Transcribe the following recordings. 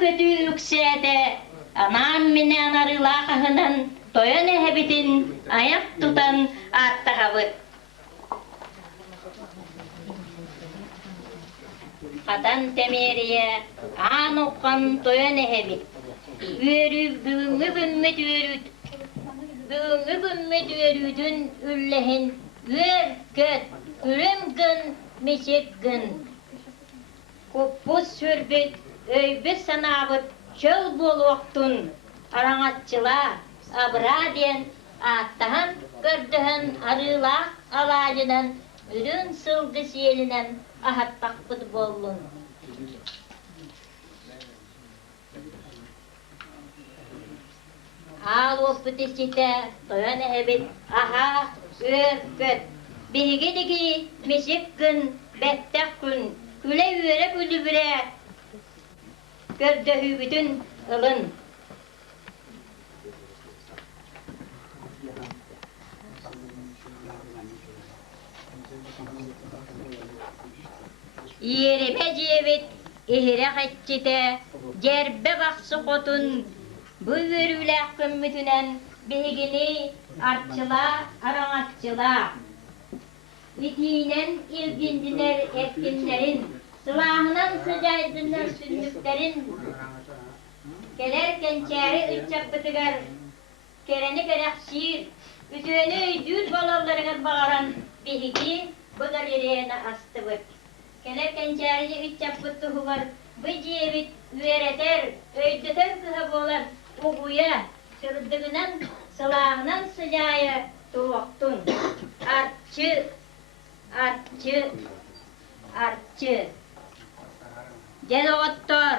Kötüyüksede anam minen arılağıhının toyan ehebitin ayak tutan arttahabıt. Atan temeriye an okkan toyan ehebit. Büngü gümmet örüdün üllehin köt ürüm gün meşek gün. Kopuz sürbüt öybüt sanabıt çöl bol oktun arangatçıla abra diyen attahan gördüğün arıla alacından ürün sılgı siyelinden ahattakbıt bollun. Al oput isite toyan ebit aha köt bihige digi mesik gün bettek gün küle üre bülübüre gördüğü bütün ılın. Yerime cevit ihire kaççite cerbe baksı kotun bu vürülek kümmütünen behigini artçıla aranatçıla itiğinen ilgindiler etkinlerin sılahından sıcaydınlar sündüklerin gelerken çare üç çapıtıgar kereni gerek şiir ütüğünü düz balallarına bağıran behigi bu da yüreğine astıbıt. Gelerken çare üç çapıtı var bu cevit üreter öydüter kıhı bolar uğuya sürdüğünden sılahından sıcaya tuvaktun artçı gel ottor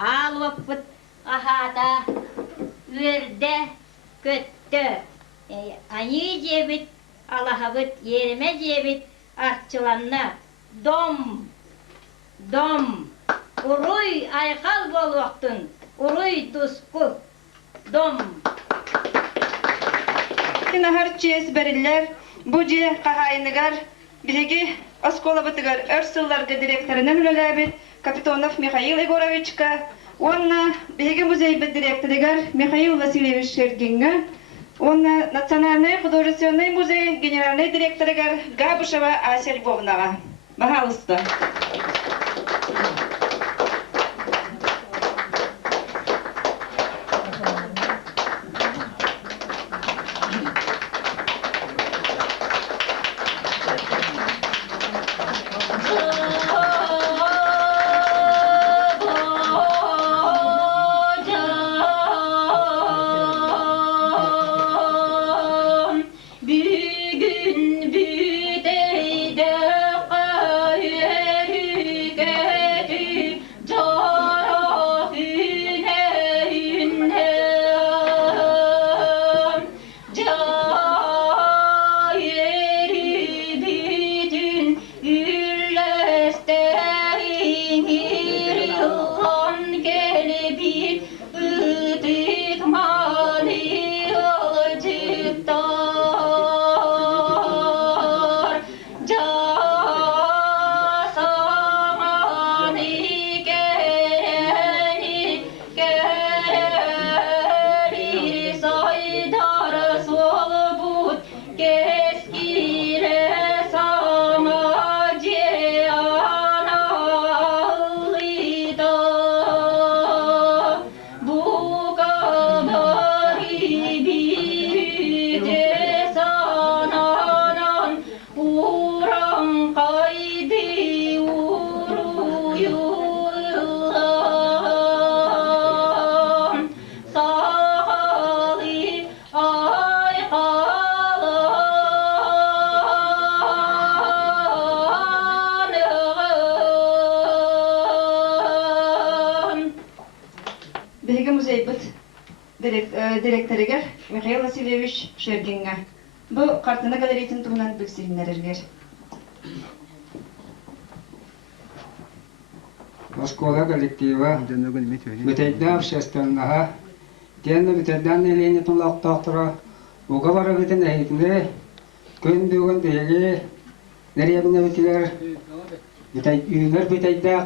al vaput ahada ürde köttü ayı cebit alahabıt yerime cebit artçılanna dom uruy aykal bol vaktun uruy tusku dom Nahar çiğes beriller bu cihe kahayınıgar birigi oskola batıgar örsıllarga direktorinan ülelabit Kapitonov Mikhail Egorovichka Onna birigi muzey direktorigar Mikhail Vasilyevich Sherginga Onna Национальный художественный музей генеральный директорыгар Габышева Ася Львовнага. Пожалуйста. Direktoriga Mikhail Vasilyevich Sherginga. Bu kartına galeriyatın tuğunan bükserinlerler. Школа коллектива бүтәйдә общественного тәнне бүтәдән нелене тулактыра уга бара битен әйтне көн бүген дәге нәрәбне бүтәләр бүтәй үйләр бүтәйдә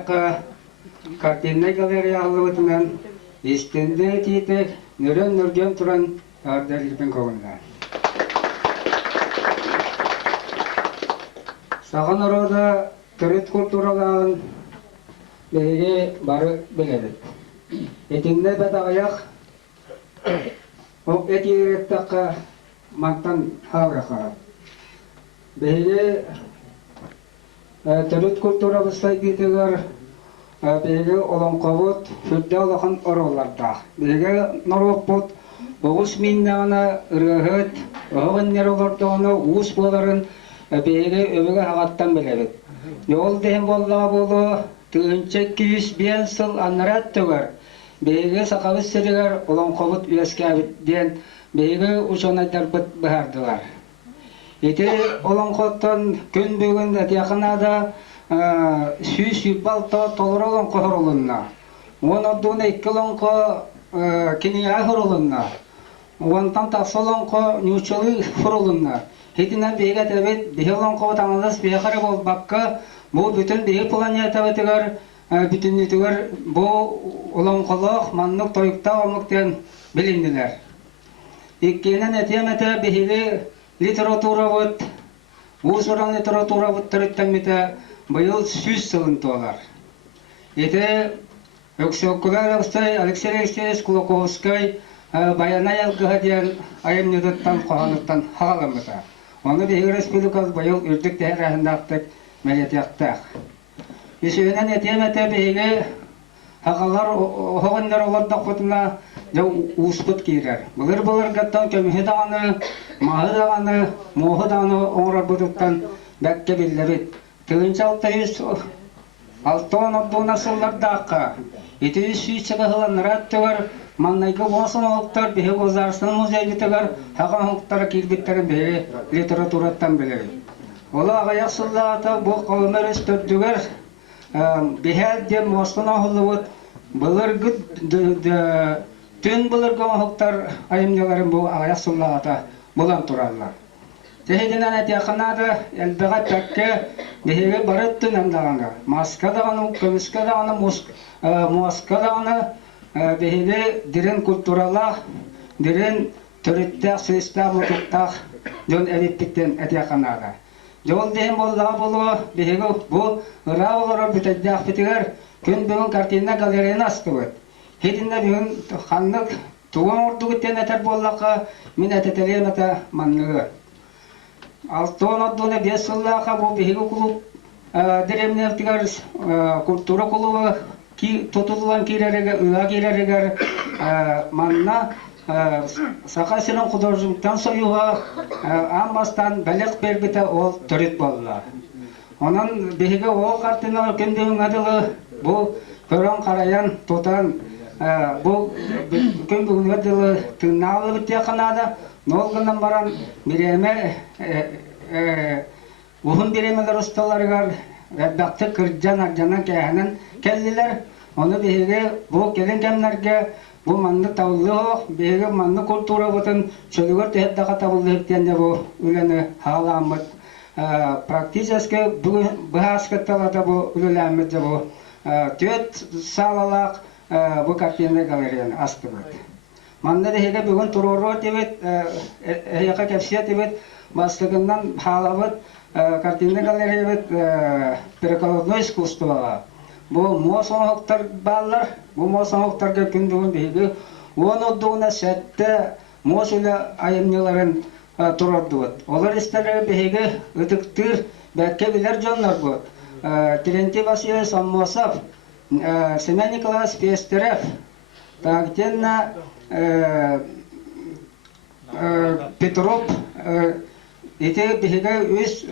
картинный галерея алыбытынан истенде титек нөрөн туран ардалирбен когунда. Саган орода төрөт культураларын беге бары беледит. Этинде бетагаяк ок этиреттакка мактан хавраха. Беге төрөт культурабызда кетегер беге олонкобут сүрдө олохон ороларда. Беге норвоппут Оғыз миннағына ұрығыт, оғыннер олардығына уыз боларын беге өбіге ағаттан білебет. Йол дейін болға болу, түгінші 200 сыл аннарат түгір. Беге сақабыз сірігер олон қобыт үйеске әбіттен беге ұшонайдар бұт бұхардылар. Еті олон қоттан күн бүгін әтияқынада сүйіс үйбалта толыр олон қоғыр олынна. Оны ордуына 2 олон қо кені ағыр олынна. Онтан тасолонко нючалы фурулунна. Хитинен беге тебет беолонко таңылас беқары бол баққа бұл бүтін беге планета бетігер бүтіннетігер бұл олонқолық маннық тойықта омықтен білінділер. Иккенен әтеметі беге литература бұд, ұсыран литература бұд түріттен беті бұйыл 100 сылын толар. Еті Өксөккілер Алексей Алексеевич Кулаковский Баянай алгыгадиян айымнедеттан қоғаныттан хағаламыта. Оны бейгі республиказ байыл үрдік тәрәхіндақтық мәлетияқтақ. Есуінен етеметі бейгі хағалар оғындар оларда құтына ұспыт кейдер. Бұлыр ғаттан көміхі дағаны, мағы дағаны, моғы дағаны оңырар бұдықтан бәкке білдебет. Тығынша 610 обдуына сыллардаққа. Еті сүйітсігі ғыланырат түгір Маннайгы оңсын олықтар бейі ғозарсының музейлітігер хаған олықтары келбеттерін бейі литератураттан білері. Олы ағаяқ сұллағаты бұл қауымыр өстірдігер бейі дем осын оғылы бұлыр түн бұлырғы олықтар айымдыларын бұл ағаяқ сұллағаты бұлан тұрарлар. Тегедінен әтияқынады әлбіға пәкке бейігі барыт түн әмдағаны. Маска дағаны, көміске дағаны, муаска дағаны бейге дирен культуралақ, дирен түріттәқ, сөйістәқ, мұтықтақ жон әлеттіктен әтияқанады. Жол дейін болға болуы бейге бұл ұра олары бүтәддәқ бітігер күн бүгін картина галереяны асты бұд. Хетінде бүгін қанлық туған орды күттен әтер боллаққа мен әтетелем әті манлығы. 6-10 5 жыллаққа бұл бейге клуб диремне әптігер культура клубы tutululan kirerege, üya kirerege manna sakasının kudurcuktan soyuğa ambastan belek berbite ol törüt bollar. Onun bihige o kartına kendinin adılı bu kören karayan tutan bu kendinin adılı tırnağı bitiye kanada nolgundan baran bireme uhun biremeler ustalarıgar baktı kırcan arcanan kehenen keldiler. Onu bihige bu gelin kemlerge bu manlı tavlı bihige manlı kultura butun çölügör teheddaqa tavlı heptende bu üleni halamıt praktiseske bu haskattalata bu ülelemizde bu tüet sağlalak bu kartiyende galeriyen astı bud. Manlı bihige bugün tururu tibet yaka kepsiye tibet bastığından halamıt kartiyende galeriyen перекладное искусство. Bu muasanlıklar bağlar, bu muasanlıklarga gündüğün beygi, onu doğuna sette muasıyla ayımlıların turardı. Olar isterler beygi ıtıktır, belki bilir canlar bu. Terenti Vasily Samosov, Semyon Nikolaevich Pesterev, Tagtenna Petrov, ete beygi öz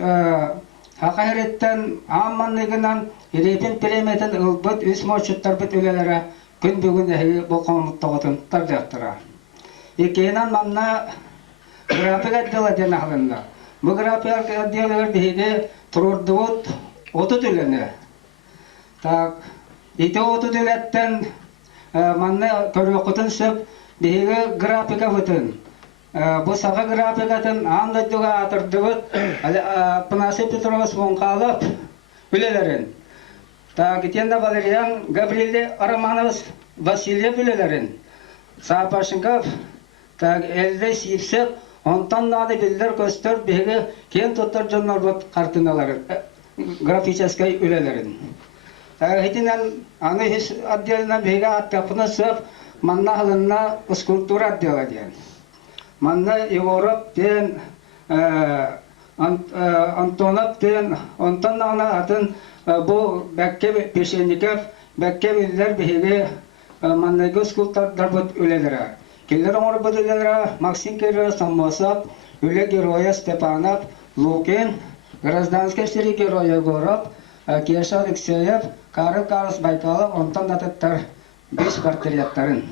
hakaretten ammanlığından Erepin piremetin ılbıt üst marşutlar bit ülelere gün bugün ehi bolqanlıqtağıtın tarcaktыra. Ekenen manna grafik adıyla dene halında. Bu grafik adıyla dehige tururduvut 30 ülene. Tak, iti 30 ületten manna körüqutun söp dehige grafika vıtın. Bu sağa grafikatın anladığı atırduvut Pınası Petrovas vonqalıp ülelerin. Так, итенде Валериан Гавриле Араманович Василия Бүлелерин. Сапашынков, так, элде сипсеп, онтан нады билдер көстөр беге кен тоттор жоннор бот картиналарын, графической үлелерин. Так, итинен аны хис отдельно беге аттапына сөп, манна халынна скульптура отдела ден. Манна Егоров ден, Антонов ден, онтан наны атын bu Бәкке Пешенников, Бәкке Билдер беге маннайгы скульптурдар бут үлелері. Келер оңыр бут үлелері Максим Кирилл Самосов, үле героя Степанов, Лукин, гражданский сери героя Егоров, Кеша Алексеев, Карл Байкалов, онтан датыттар 5 портреттарын.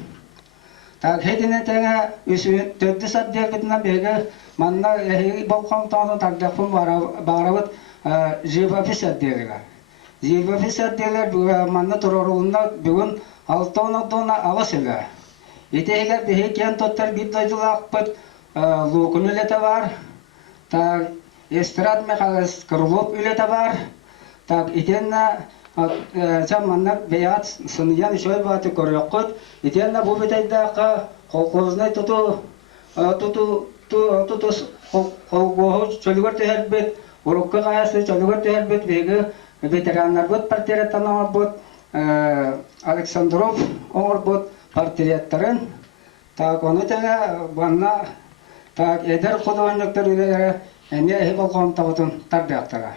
Так, хетіне тәңі төдді сәттер бітіне беге манна болқан таңы тагдақпын барабыт живопись әттелігі. Живопись әттелер манна тұрарылында бүгін 6 онадуына авас елі. Етегер беге кен тоттар бір дойдылы ақпыт Лукын үлеті бар. Так, Эстрад Михайлович Крылов үлеті бар. Так, етенна манна беят сыниян шой баты көріққыт. Етенна бұл бетайдағы қолқозынай тұту қолғығы чөлігер түйербет, ұрыққы қаясы чөлігер түйербет бегі ветерандар бұд портреттан оңыр бұд, Александров оңыр бұд портреттарын. Так, оны тәңі банна әдер құдуанлықтар үлелері әне әйі болған тауытын тардияқтыра.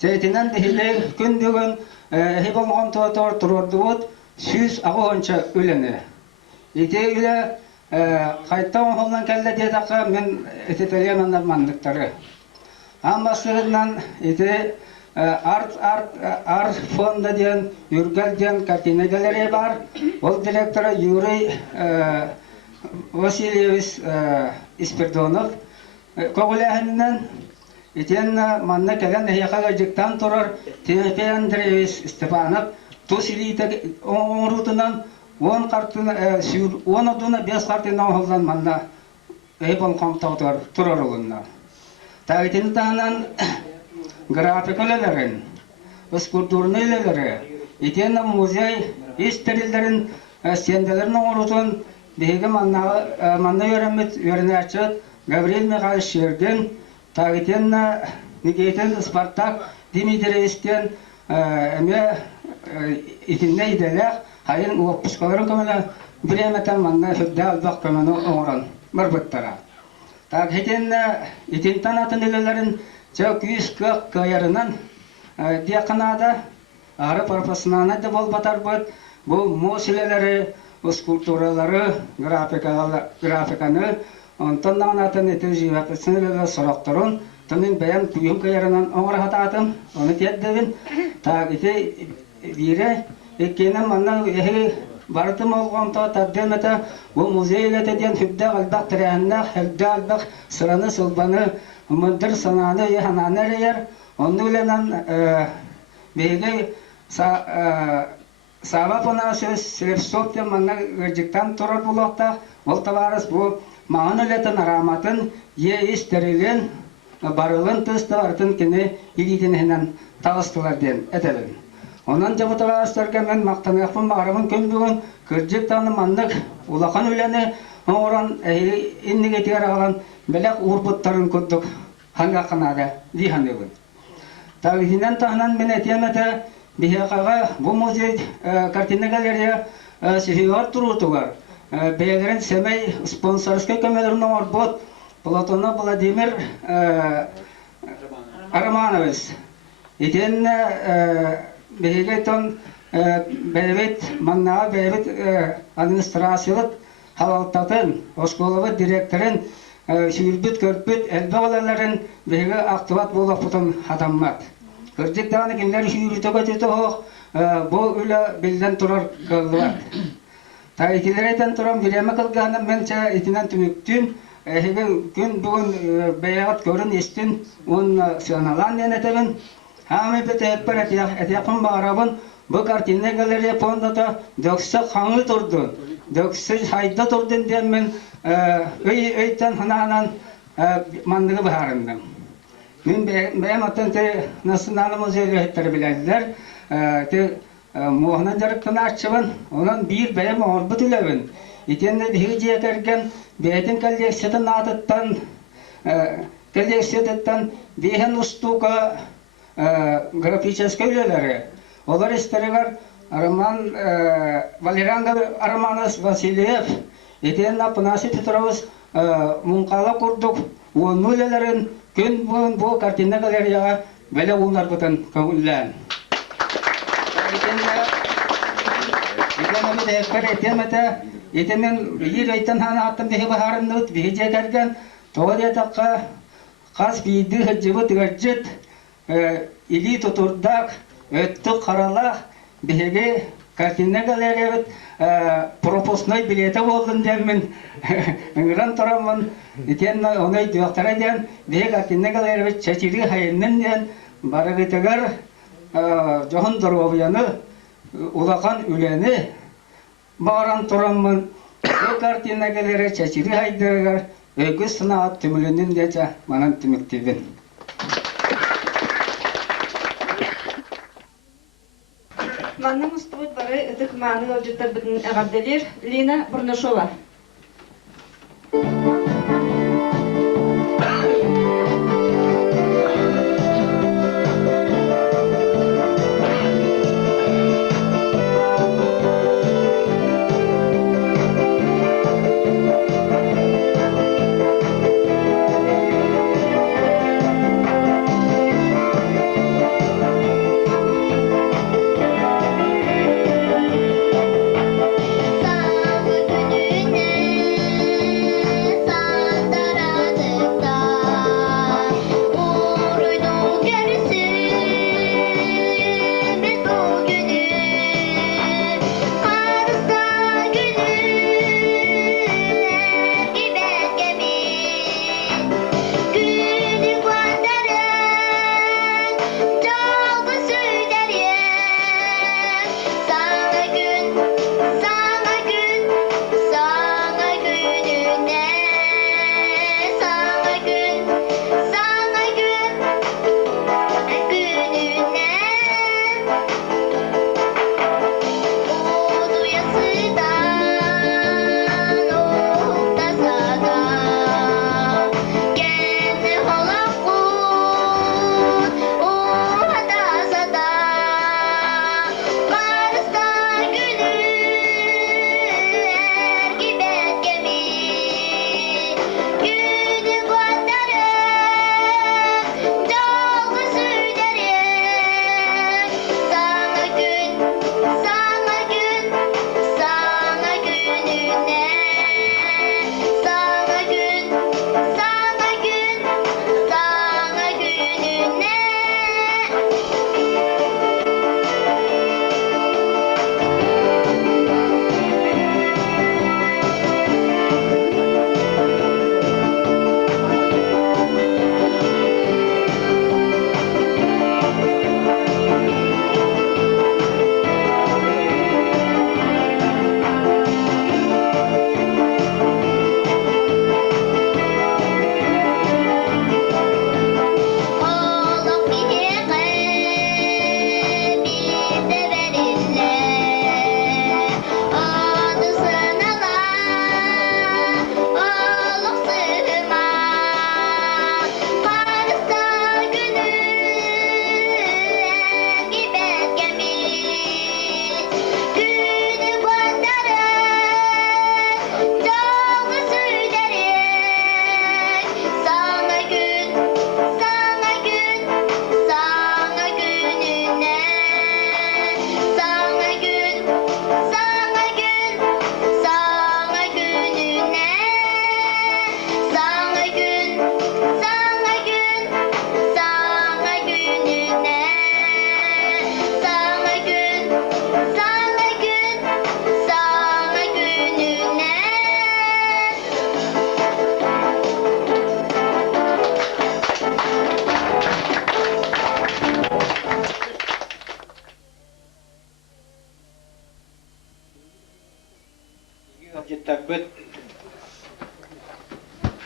Сәйтінен дегелер күн бүгін әйі болған тауытыр тұрырды бұд сүз ағы онша үлене. Ете үлі қайтта оңғылдан кәлді дедаққа мен әтетелеменнер мандықтары. Амбасырынан ете Ар фонда ден, Юргал ден картина галерея бар. Ол директоры Юрий Васильевич Испирдонов. Коғыләхінінен етен манна кәген әйеқаға жіктан тұрар Тимофей Андреевич Степанов Тусилиті оңырутынан 10 одуна 5 картина оңғылдан манна әйбон қамтаутар тұрар олынна. Тағытын тағынан график үлелерін, скульптурны үлелері, етен музей истерилдерін, стенделерін оңырутын беге манна өремет өрінәчет Гаврил Михайлович Шерден, тағытен Никитин Спартак Димитриевичтен әме итінне иделек, хайын ұлықпышқаларын көмілі біреметен манна хүдді албақ көміні оңырын мұрбыттара. Тағытен итінтан атын үлелерін Чау күйіс көк көйерінен диақынада ары парпасынаны да бол батар бұд. Бұл мосилелері, скульптуралары, графиканы, онтан аңатын еті живапысынылығы сұрақтырын, түнін бәйін күйін көйерінен оңыр хататын, оны теддігін. Так, еті бире, еккенен манна ехі барытым олғанта тәбдеметі, бұл музейлеті ден хүбді албақ тірәннақ, хүбді албақ сыраны сылбаны, Мыдыр сананы яхананы рейер, оны үленен бейге саба пона сөз Селевсов ден манна ғыржықтан тұрар бұлақта, ол табарыз бұл мағын үлетін араматын е істерілен барылын тұсты артын кені егетінінен тағыстылар ден әтелін. Онан жабы табарыстарға мен мақтанақпын бағарымын көн бүгін ғыржықтаны маннық ұлақан үлені оңыран иннігетер ағалан Белек урбуттарын көттік ханға қанада диханы бұл. Тағытинен тағынан мен әтеметі бейеқаға бұл музей картина галерея сефиғар тұрутуғар. Бәйелерін Семей спонсорскай көмелерін оңыр бұд Платона Владимир Араманович. Етен бәйелетон бәйбет маннаға бәйбет администрациялық халалтатын, осколығы директорын Сүйірбіт көрпіт әлбі олаларын бейгі ақтыват болақ бұтын адаммат. Көрдік дағаны кемлер сүйіріті көтеті оқ, бұл үлі білден тұрар қылдыват. Тағитилер етен тұрам біремі қылғаны мен етінен түміктін, күн бүгін бейғат көрін естін, оны сыналан ден әтебін. Хамы біті әппір әтеқын бағарабын, бұл картина галерея фондата дөксі қаңы тұрды. Дөксі хайда тұрдын ден мен өйтен хананан мандығы бағарындым. Мен бәйім аттан националы музейлі өттері біләділер. те муһынан жарыктан ачыбын, онан бир бәйем орбут үлебин. Итенде биһиге керген бәйтин коллекциядан атыттан коллекциядан биһен устука графический үлеләре. Олар истерегар Роман Валериан Арманас Васильев итен Апанасий Петрович мункала курдук үлеләрен күн буын бу картина галереяга беле улар бутан көңүллән. Итемен ир айтан хана аттым дехе бахарын нут биһиже керген тоғыда таққа қас бейді хыджыбы тыгыржыт или тутурдақ өтті қаралақ биһиге картина галерея пропускной билеті болдым демін ыңыран тұрамын итен оной дүйақтара ден биһи картина галерея чачири хайыннын ден барығытығар жоғын дұрғабияны улақан үлені баран тұрамын бұл картина галерея чачири хайдырығар өйгіз сынағат түмілінін деча манан түміктебін. Манның ұстығыт бары үтік маңын олжыттар бүтін әғабделер Лина Бурнашова.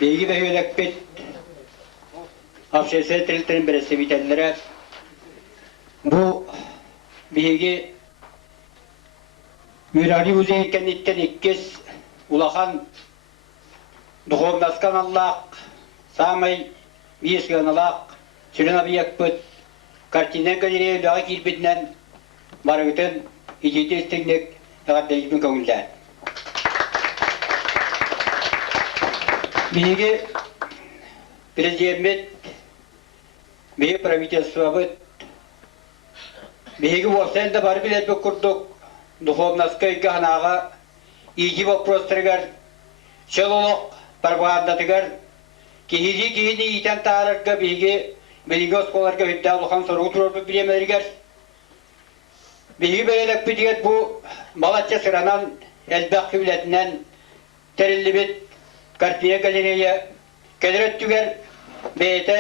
Bilgi ve hüyelekbet Afşehir Trilterin beresi bitenlere bu Bihi Yürari Uzeyken itten ikkes ulahan Duhovnaskan Allah Samay Viyesgan Allah Sürena biyakpıt Kartinen galeriye dağı kilbetinden Marıgıtın İcidi isteknek Yağatta İzmin kavullar Bihi Президент Bihi правительствобыт Биһиги уорсен бар билет бу курдук духовнаскай ганаага иги вопростыргар чололок пропагандатыгар кихини итен таарарга биһиги белингос коларга хүттаалухан сору турбу билемеригер биһиги белелек битигет бу малача сыранан элбак билетинен териллибит картия галерея келереттүгер бейте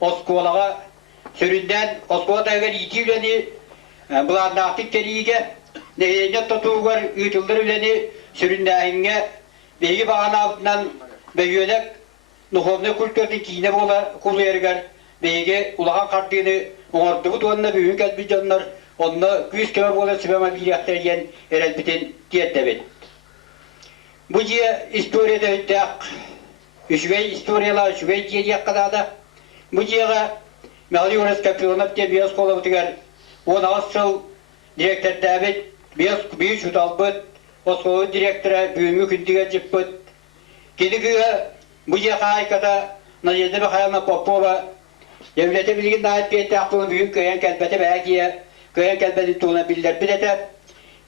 осколага сүрүнден осколатагар итилени Бұландақтық терейге, нейіне тұтуғар үйтілдір үлені сүріндәйінге бейгі баған алдынан бейгелек нұховны күлтөрдің кейіне бола құлы ергер бейге ұлаған қартыны оңырдығы туанына бүйін кәлбі жанлар онына күйіз көмі бола сүбәма бейяқтарген әрәлбітін тиеттебет. Бұл жия историяда өттәқ, үшвей историялар, үшвей тиедек қадады. Бұл жияға Мәғли Орас Капилонов те бейіз қолы бұтығар 16 жыл директор дәбет, 5 жұталбыт, осқолы директора бүйімі күндіге жіппыт. Кедігігі бұжеқа айката Надежда Михайловна Попова, евлеті білген дайып бейті ақпылын бүйім көйен кәлбәті бәкие, көйен кәлбәті туғына білдер білеті.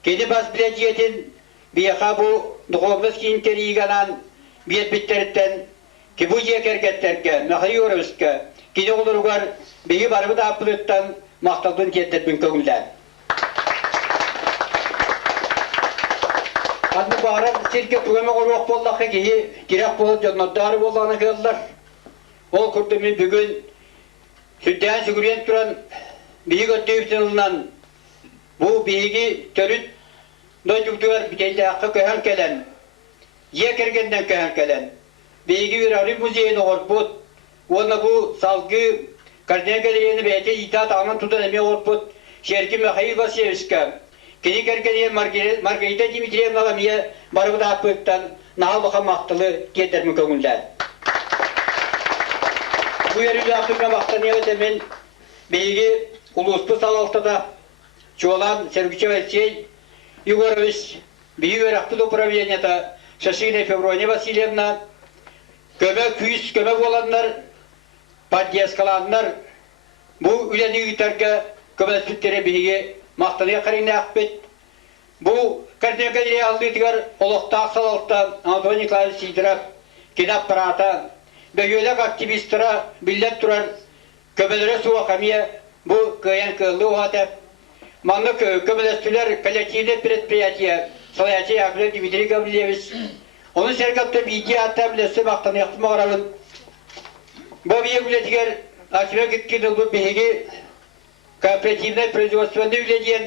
Кеді бас білет жетін бейқа бұл дұғылымыз кейін терейганан бейет біттеріттен, ке бұже кәргеттерге, мәхай өріскі, кеді олырғар бейі барғы да апылыттан Мақталдың кеттірбін көңілдер. Адны бағарар сирке түгеме қоруақ боллаққа кейі керек болып жаннаттары болғаны көлдер. Ол күрді мен бүгін сүттен сүгірен тұран бейік өттейіптен ұлынан бұл бейігі төріт ной-жүктігер бітелді ақы көйін кәлін. Е кергенден көйін кәлін. Бейігі Үрәлі музейін оғырт бұд. Оны бұл салғы Кардинал галереяны бәйте итат аңын тудан әме орпыт Шерки Михаил Васильевичка. Кені кәргелея Маргарита Дмитриевнаға мие барыбыда аппыттан нағалыға мақтылы кетермі көңілдер. Бұл әрілі ақырға мақтан еуді мен бейгі ұлыспы салалтыда Чолан Сергичев Алексей Егорович бейгі өрақпыд управленията Шашина Феврония Васильевна көмі күйіс көмі боландар Паддияскаландар бұл үлені үйтерге көмәспеттері бейге мақтаныға қарайны ақпет. Бұл кәрден кәдері алдыйтығар олықта ақсалалықта Антон Николаевич Сидоров, кинап парата, бәйелек активистера білдет тұрар көмәлері суға қамия бұл көйен көлі оғаты. Манны көмәлестілер коллективный предприятия Салаячы Яковлев Дмитрий Гаврилевич. Оны сәргапты бейде атта білесі мақтаны яқтымы қаралын. Бұл бейгілетігер ашыра кеткен ұлбы бейге кооперативный производственный үледен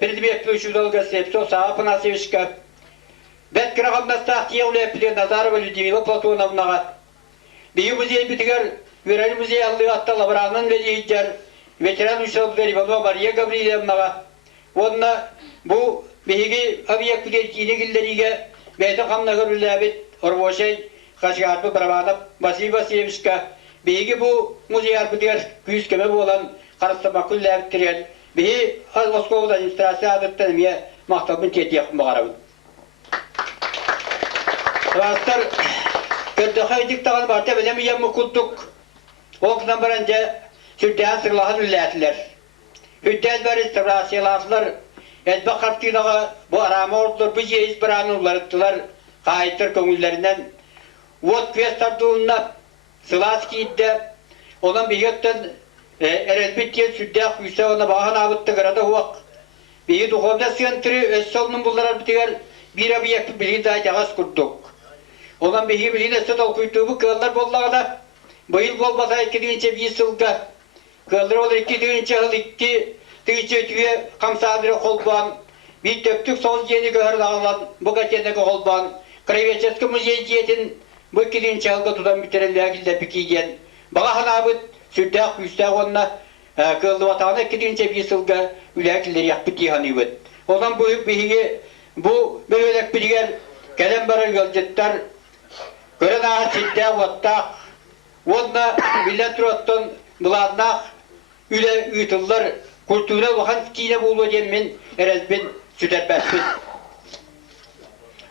предметті үшудалға слепцов Саапын Асевичка. Бәт кірағамдастақ тияулы әпіле Назарова Людмила Платоновнаға. Бейгі музей бітігер Үрәлі музей алды атта лабыранын вәдейдер ветеран үшалды Иванова Мария Гаврилевнаға. Онына бұл бейге объект күдеркейді келдеріге бәйті қамнағыр үләбет Орвошай Қашғарбы Барабанов Василий Васильевичка бейгі бұл музей арбытығар күйіс көмі болан қарыстама күлі әбіттірген бейі Осковыда администрация адыттан әме мақталбын кеті яқын бағарабын. Растар көрді қайдық тағын барта білемі емі күлдік. Оқынан баранжа сүрден сырлағын үләтілер. Үттәл бар реставрацияласылар әлбі қартығынаға бұл арама ордылар бұл жейіз бір аныларыттылар қайттыр көңіллерінен Вот квестардуына сылас кейді, онан бейгеттен әрелбеттен сүрдәқ үйсе оны бағын абытты ғырады уақ. Бейгі дұғымда сүйентірі өз солының бұлдар арбітігер бір объекті білген дайт ағас күрдік. Онан бейгі білген өсі дол күйтуі көллар боллағына, бұйыл болбаса 2-1 жылға. Көллар олар 2-2 жыл 2-2 қамсадыры қолбан, бір төптік сол жені көрді ағылан, бұға тенегі қолбан, Краеведческий музей жетін бұл 2-2 жылға тудан бітерелі әкілді бікейден. Баға хана бұд сүрдәқ үйістәқ онына Kıllı vatanı 2001 yılga ülekleri yapıp dihanıydı. Ondan bu bihiги bu böylek biriger gelen barı yolcutlar gören ağa sidde vattaq onda millet rottan bulanaq üle ütüllar kultura vahan kine bulu demin erelbin sütetbesbin.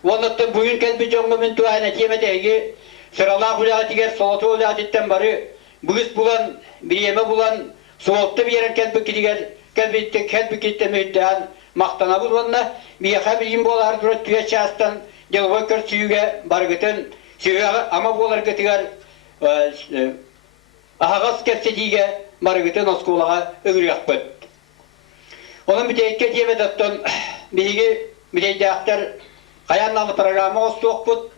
Ondan bugün kelbi jonga min tuayna temedegi sıralar hulağı diger soğutu hulağı ditten barı bugüs bulan bir yeme bulan soğukta bir yerin kelbi gidiger kelbi gitte mühiddeğen maqtana bulunna miyaqa bilgin bolar durat tüye çastan jelwa kır suyuga bargıtın suyuga ama bolar getiger ahağas kepsediğe bargıtın oskolağa ögürüyakpıt. Onun bir tekke diyeme dattan bilgi bir teydaktar kayannalı programı ostoqput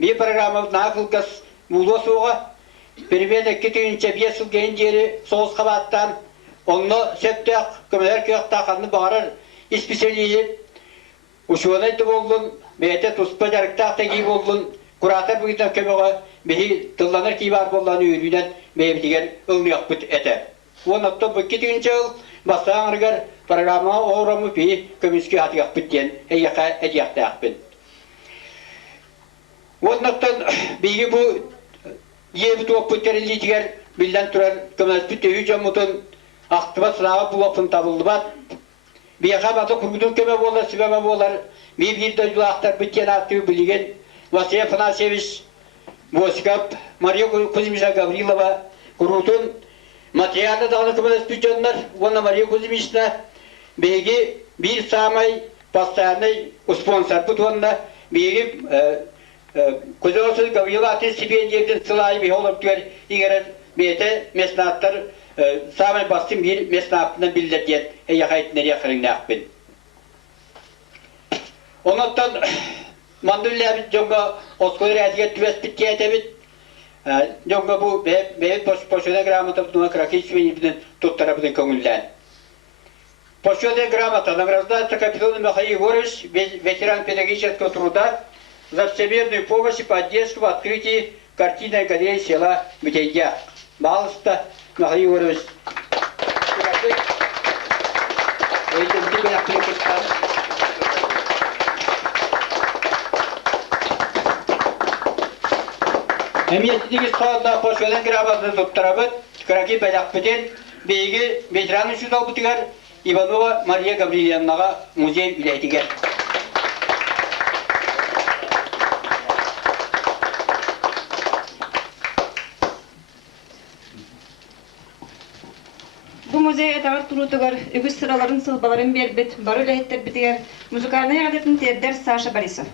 bir programı naqılgas buldu soğa bir ketiyince bir yıl geyin yeri soğuz kabattan onu septek kömeler kıyakta kanını bağırır İspesiyeli uçuğuna da oldun, meyete tuspı jarıkta gibi oldun, kuratör bugünden kömeğe behi tıllanır ki var bollanı yürüyden meyvetigen ılmıyak büt ete. Ondan bu kitince yıl basağın rıgar programa oğramı bir kömüskü hatiyak büt diyen eyyaka ediyakta yakbın. Ondan bilgi bu yevi tuğup bütlerili diğer bilden turan kömez büt de hücamutun aktıma sınağı bulapın tabıldı bat. Bir yakabada kurgudun köme bolar, sibeme bolar, bir de julaktar bütken attığı bilgen, Vasya Fanasyeviç, Voskap, Maria Kuzimisa Gavrilova, kurutun, materyalda dağını kımınız bütkenler, ona Maria Kuzimisa, bilgi bir samay, pastanay, sponsor butonda, bilgi Kuzimisa Gavrilova atın Sibiriyye'den sılayı bir olup diyor, İngeren meyete mesnatlar, samay bastım bir mesnatından bildet yet. Yakayt nereye kırın ne yapın. Ondan mandulya bir jonga oskoları adiye tüves bitki etebit. Jonga bu be poşoda gramata tuna kraki ismini tuttara buden köngülden. Poşoda gramata nagrazda kapitonu Михаил Егорович, ветеран педагогического труда, за всемирную помощь и поддержку в открытии картинной галереи села Бетейя. Балста Михаил Егорович. Emniyetliği sağında poşveden grabatını tutturabıt, kıraki bedakbıten, bilgi veteranın şu da bitigar, Ivanova Maria Gavrilievnaga muzey ületiger. Bu muzey etalar turutugar, ügüs sıraların sılbaların belbet, barı lehitler bitigar, muzikalini adetin terder Sasha Borisov.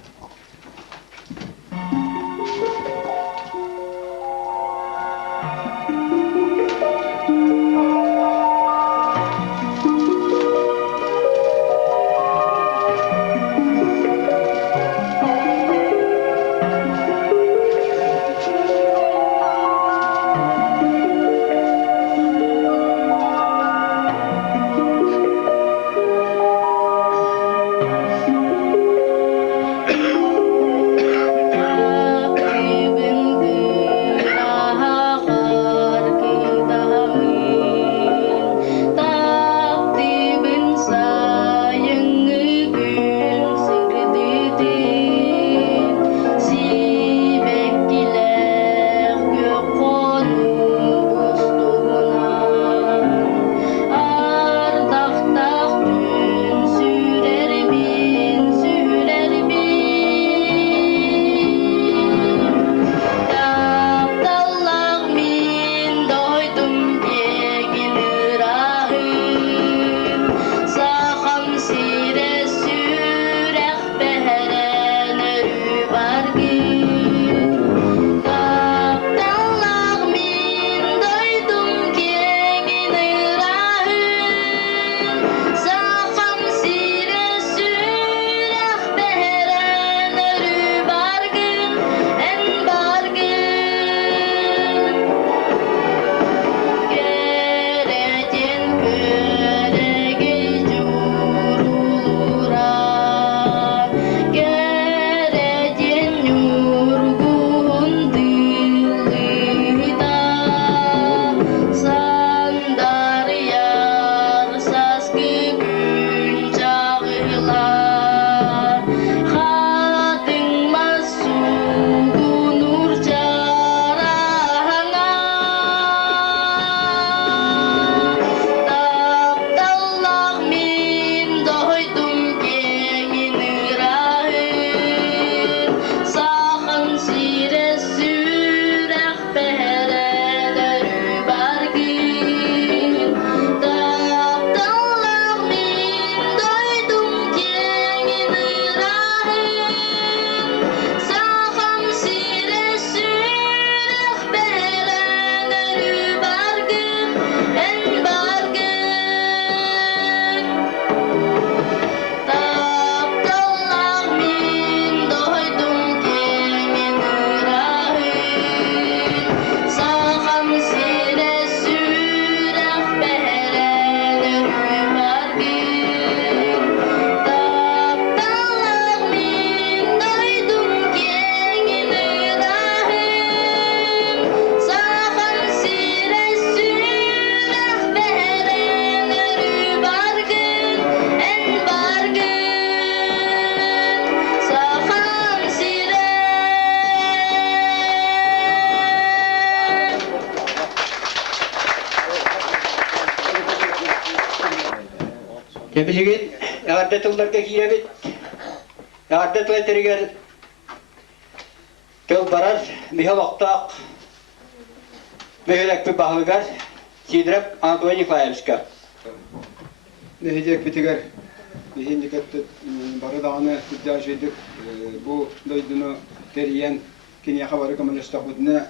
Tebizigin ardetullarga kiyebit. Ardetullar teriger tıl barar Mihal Oktaq Mihal bir bahlıgar Sidrap Anatoly Nikolaevska. Nehecek bitiger Nehindikette barı dağını iddiaş edip bu doydunu teriyen Kenya barı kamanışta kuduna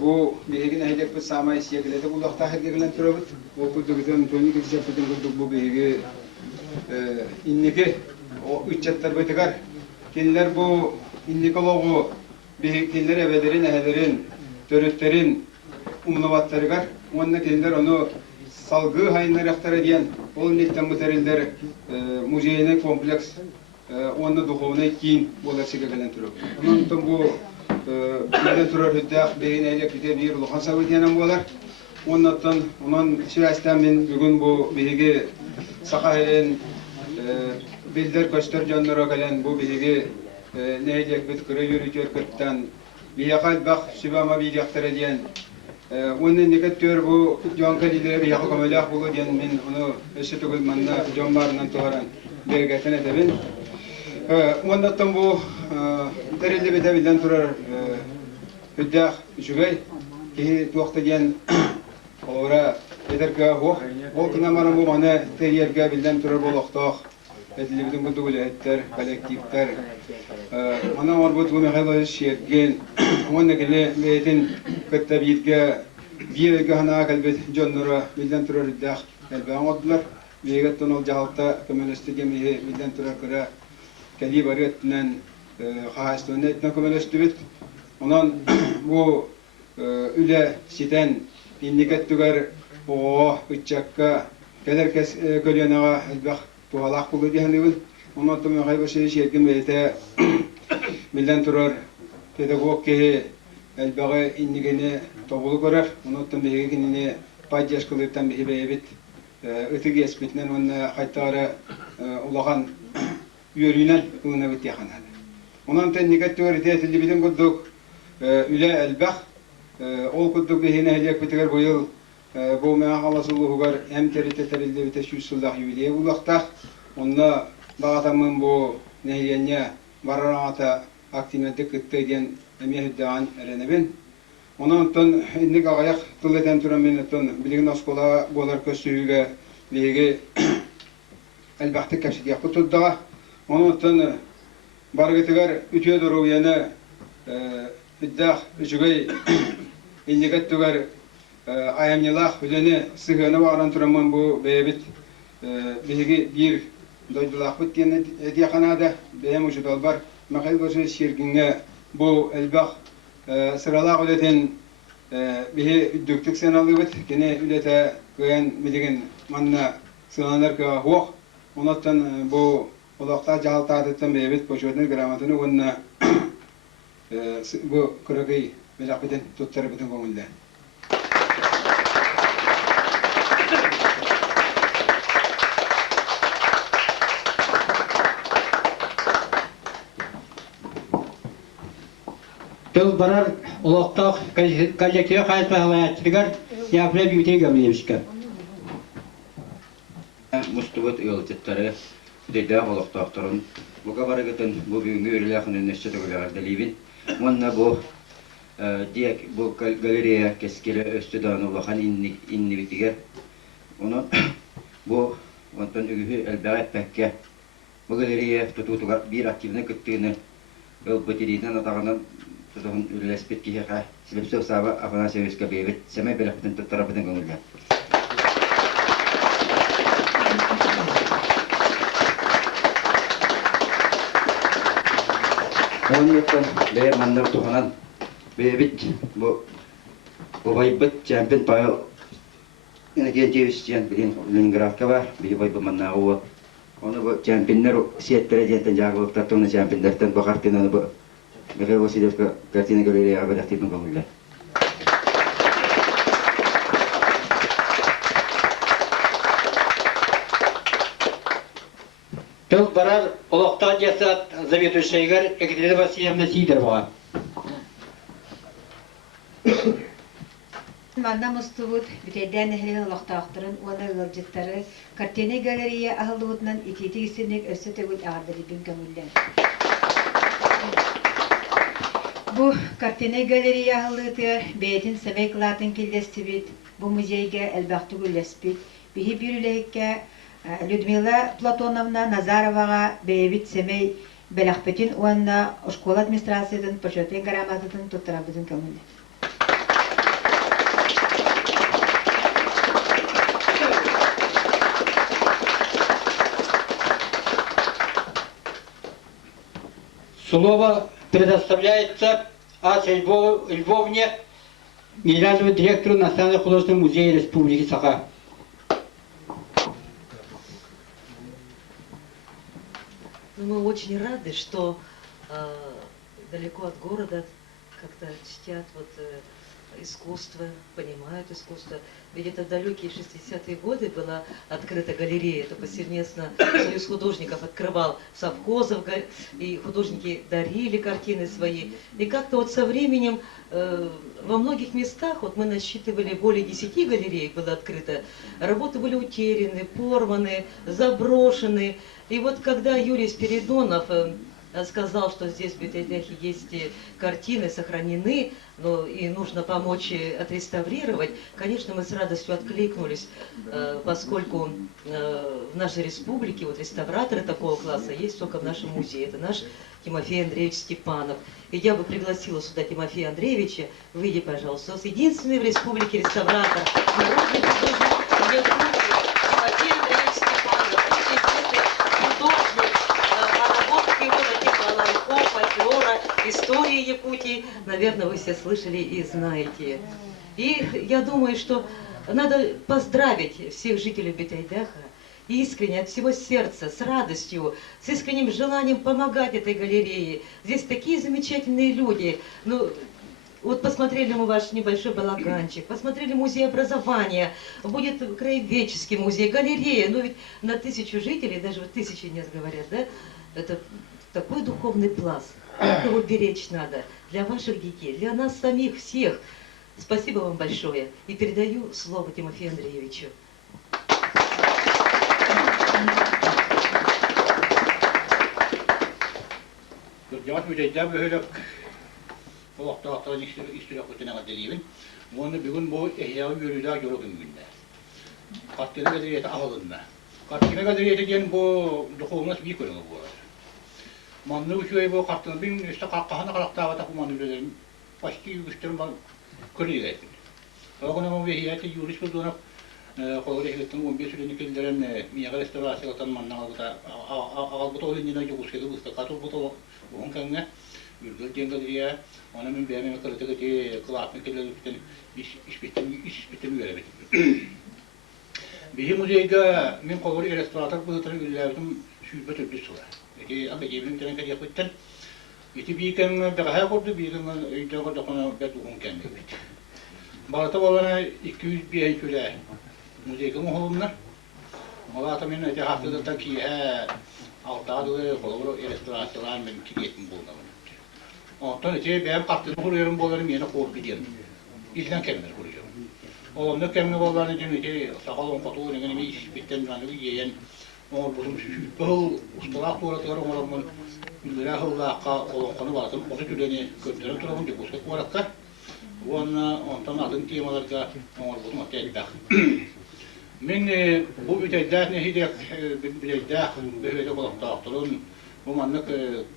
bu nehegin nehecek bir samay siyakleti ulaqta hergelen türabıt o kuduguzun toni gidecek bütün kudug bu behegi inniki o üççetler bitiger kinler bu innikologu behekler evelerin ehelerin törütlerin umlavatlarıgar onunla kinler onu salgı hayınlar diyen ol netten muterilder muzeyine kompleks onu duhovuna kiin bolasiga gelen türü. Onun için bu gelen türü hüddak beyineyle bite bir luhan savitiyanan bolar. Onun süreçten bugün bu bihigi sakahirin bildir göster canlara gelen bu bihigi neyecek bit kırı yürütüyor kırttan biyakal bak sübama bir yaktara diyen onun nekatıyor bu Jonkali'lere bir yakalamak bulu diyen ben onu eşitugul manna Jonbar'dan toğran belgesine edebin. Ondan bu terilli bedebilden turar hüddak şübey ki tuğakta diyen ora ederge o kınamaran bu mana teriyerge bilden turar buluqtaq edilli bidin kutu etler kolektifler ana var bu mehayla şiyetgen onunla gele metin kattabiyetge bir gahna kalbet jonlara bilden turar hüddak elbağın oddular Vegatton ol jahalta komünist gemiye bilden turar kıra kali bariyatından xahastonne etna komünist bit ondan bu üle siten indikat tugar o uçakka kelerkes kölyenaga elbaq tuhalaq bulu dihanibin ondan tumi hayba şey gemiyete bilden turar pedagog ke elbağı indigene tobulu korar ondan tumi hegine pajjaş kılıptan bihibeyebit ötüge espitnen onu haytara ulağan yürüyünen ığına bit yakanadı. Ondan tenniket teoritiyetli bilin kudduk üle elbaq ol kudduk bihine hecek bitiger bu yıl bu meha halasuluğugar hem teriteterildi bite 100 yıldak yüliye ulaqtaq onunla bağatamın bu nehiyenya bararağata aktiviyetik kıttı ediyen emiyahüddağın erenebin. Ondan indik ağayak tıleten turan menetten bilgin oskola bolar köstüğüge bilgi elbaqtı kapsit yakı tutdağa. Ondan bargıtıgar ütüye doğru yana hüddağ üçügey indikat tugar ayamyalaq hüdeni sıhhına bağıran turamın bu beyabit bilgi bir doydulaq bit diyen ediyakanada beyam ucu dolbar maqayl gözü şirginge bu elbaq sıralaq ületen bihi üddüktük sen alıbıt gene ülete göyen bilgin manna sığanlar ki hoq ondan bu olaqta jahalta adetten beyabit poşodner gramatını onunla bu kırıgıy belaqbiden tuttarı bütün konuda. Tıl barar Oktaq kolektife xayıs mahalayatçılar yapıla büyüteye gömüleymişler. Mustabat yolcutları dedi Oktaq'tırın. Bu kabarıgıtın bu büyüğü ürülüğünün neşçe tөгülüğür delibin. Onunla bu diyek bu galeriya keskili östü dağını ulağan inni bitiger. Onu bu ondan ügühü elbağ etmekke bu galeriya tututugar bir aktivine kıttığını yol batiriğinden atağından tutuğun ürülespet kiheqa sebepsi usaba Afanasyeviska beyvet semay belakıtın tuttarabıdın gönüller. Onun yaptan beyar manlar tuğanan beyabit bu bayıbıt champion payo yine gençeviz diyen bilin Leningrad'ka var bir bayıbı mannağı o onu bu championlar siyetleri diyen jağılıkta tuğuna championlardan bakartın onu bu Mikhail Vasilyevka kartina galeriya abadaktiydin gönüller. Tıl barar Oktaq jasat Zavetuşeygar Ekaterina Vasilyevna Sidorova. Манна мустубут битейден эхле лохтаахтырын уана ылжыттары картина галерея ахылдыбытынан итити исинек өссө төгүл агдыры бин көмүллен. Бу картина галерея ахылдыты бейтин семей клатын килдестибит, бу музейге элбахты гүллеспит. Бихи бирүлэхикке Людмила Платоновна Назаровага бейбит семей белахпетин уанна школа администрациятын почетен грамотатын туттарабытын көмүллен. Слово предоставляется Ase Львовне, генеральному директору Национального художественного музея Республики Саха. Мы очень рады, что далеко от города как-то чтят искусство, понимают искусство. Ведь это в далекие 60-е годы была открыта галерея, это повсеместно Союз художников открывал совхозов, и художники дарили картины свои. И как-то со временем во многих местах, мы насчитывали более 10 галерей было открыто, работы были утеряны, порваны, заброшены. И когда Юрий Спиридонов сказал, что здесь в библиотеке есть картины, сохранены, но и нужно помочь отреставрировать. Конечно, мы с радостью откликнулись, поскольку в нашей республике реставраторы такого класса есть только в нашем музее. Это наш Тимофей Андреевич Степанов. И я бы пригласила сюда Тимофея Андреевича. Выйди, пожалуйста. У нас единственный в республике реставратор, народный художник Тимофей Андреевич Степанов. Очень известный художник. Фольклора, истории Якутии, наверное, вы все слышали и знаете. И я думаю, что надо поздравить всех жителей Бетайдаха искренне, от всего сердца, с радостью, с искренним желанием помогать этой галерее. Здесь такие замечательные люди. Посмотрели мы ваш небольшой балаганчик, посмотрели музей образования, будет краеведческий музей, галерея. Но ведь на 1000 жителей, даже 1000 нет, говорят, да? Это такой духовный пласт. Его беречь надо для ваших детей, для нас самих всех. Спасибо вам большое. И передаю слово Тимофею Андреевичу. Манны учуй бу картын бин өстө кахана карактаба та манныларын почти үстөрүн бар көрүлөт. Огоно мо вехияти юрист болдонап колоры хеттен 15 жылын келдерен мияга реставрациялатан маннага агал бутол индина жугускеде буста катыл бутол онканга үргөл жеңгалия аны мен беме кыртыгы клапны келдерден иш беребит. Бихи музейге мен колоры реставратор бултыр үлләрдем сүйбөт өдүсүлөр. Академик тренер yapıttın. İşte bir gün daha kurdu, bir gün öyle kurdu konu betuğun kendi. Barata balana 200 bir şöyle müzik muhulunlar. Malata men ne haftada ta ki altada koloro restorasyon men kiyetin buldu. Ondan önce ben kalktım kuruyorum bolarım yine korku diyorum. İzlen kemer kuruyorum. O ne kemer bolarını çünkü sakalon kotuğu ne iş bitten ranı yiyen Mor bulum bu ustalar tuğratılar umarım ülkeye hıllaka olankanı vardım. O türlüğünü götüren tarafın dikuska kuvarakka. Ondan adın temalarga mor bulum atayda. Men bu büteyde ne hidek büteyde böyle kolak tağtırın. Bu manlık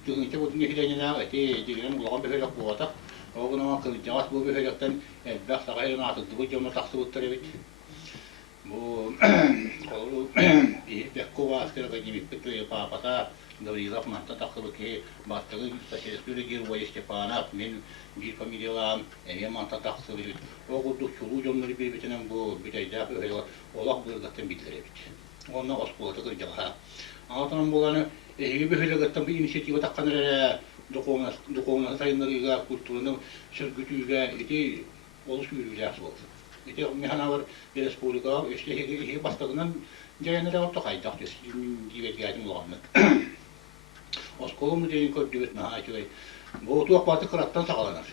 tığınca bu ne hideyine eti dilerim bulağın böyle kuvatak. O günü kılıcağız bu böylekten elbette sağayla atıldı. Bu camla taksı butları Bu kollu bir kova askere gibi bir papata Gavrilov Marta takılı ki bastığı saçesüyle gir bu Stepanov men bir familyalam eve Marta takılı o kudu çulu jomları bir bitenen bu biteyde böyle olak bırgattan bitirebit. Onunla ospolata kırjağa. Altından bolanı evi böyle gattan bir inisiyatif takkanlara dukovna sayınlarıyla kültürünü sürgütüyle eti oluşturuyorlar oldu. İşte mihanalar Respublika işte başkanından cayana da kaydak diye geldim olanlar. Oskolu müzeyin kötüyet nahayı. Bu tuğ parti kırattan sağlanır.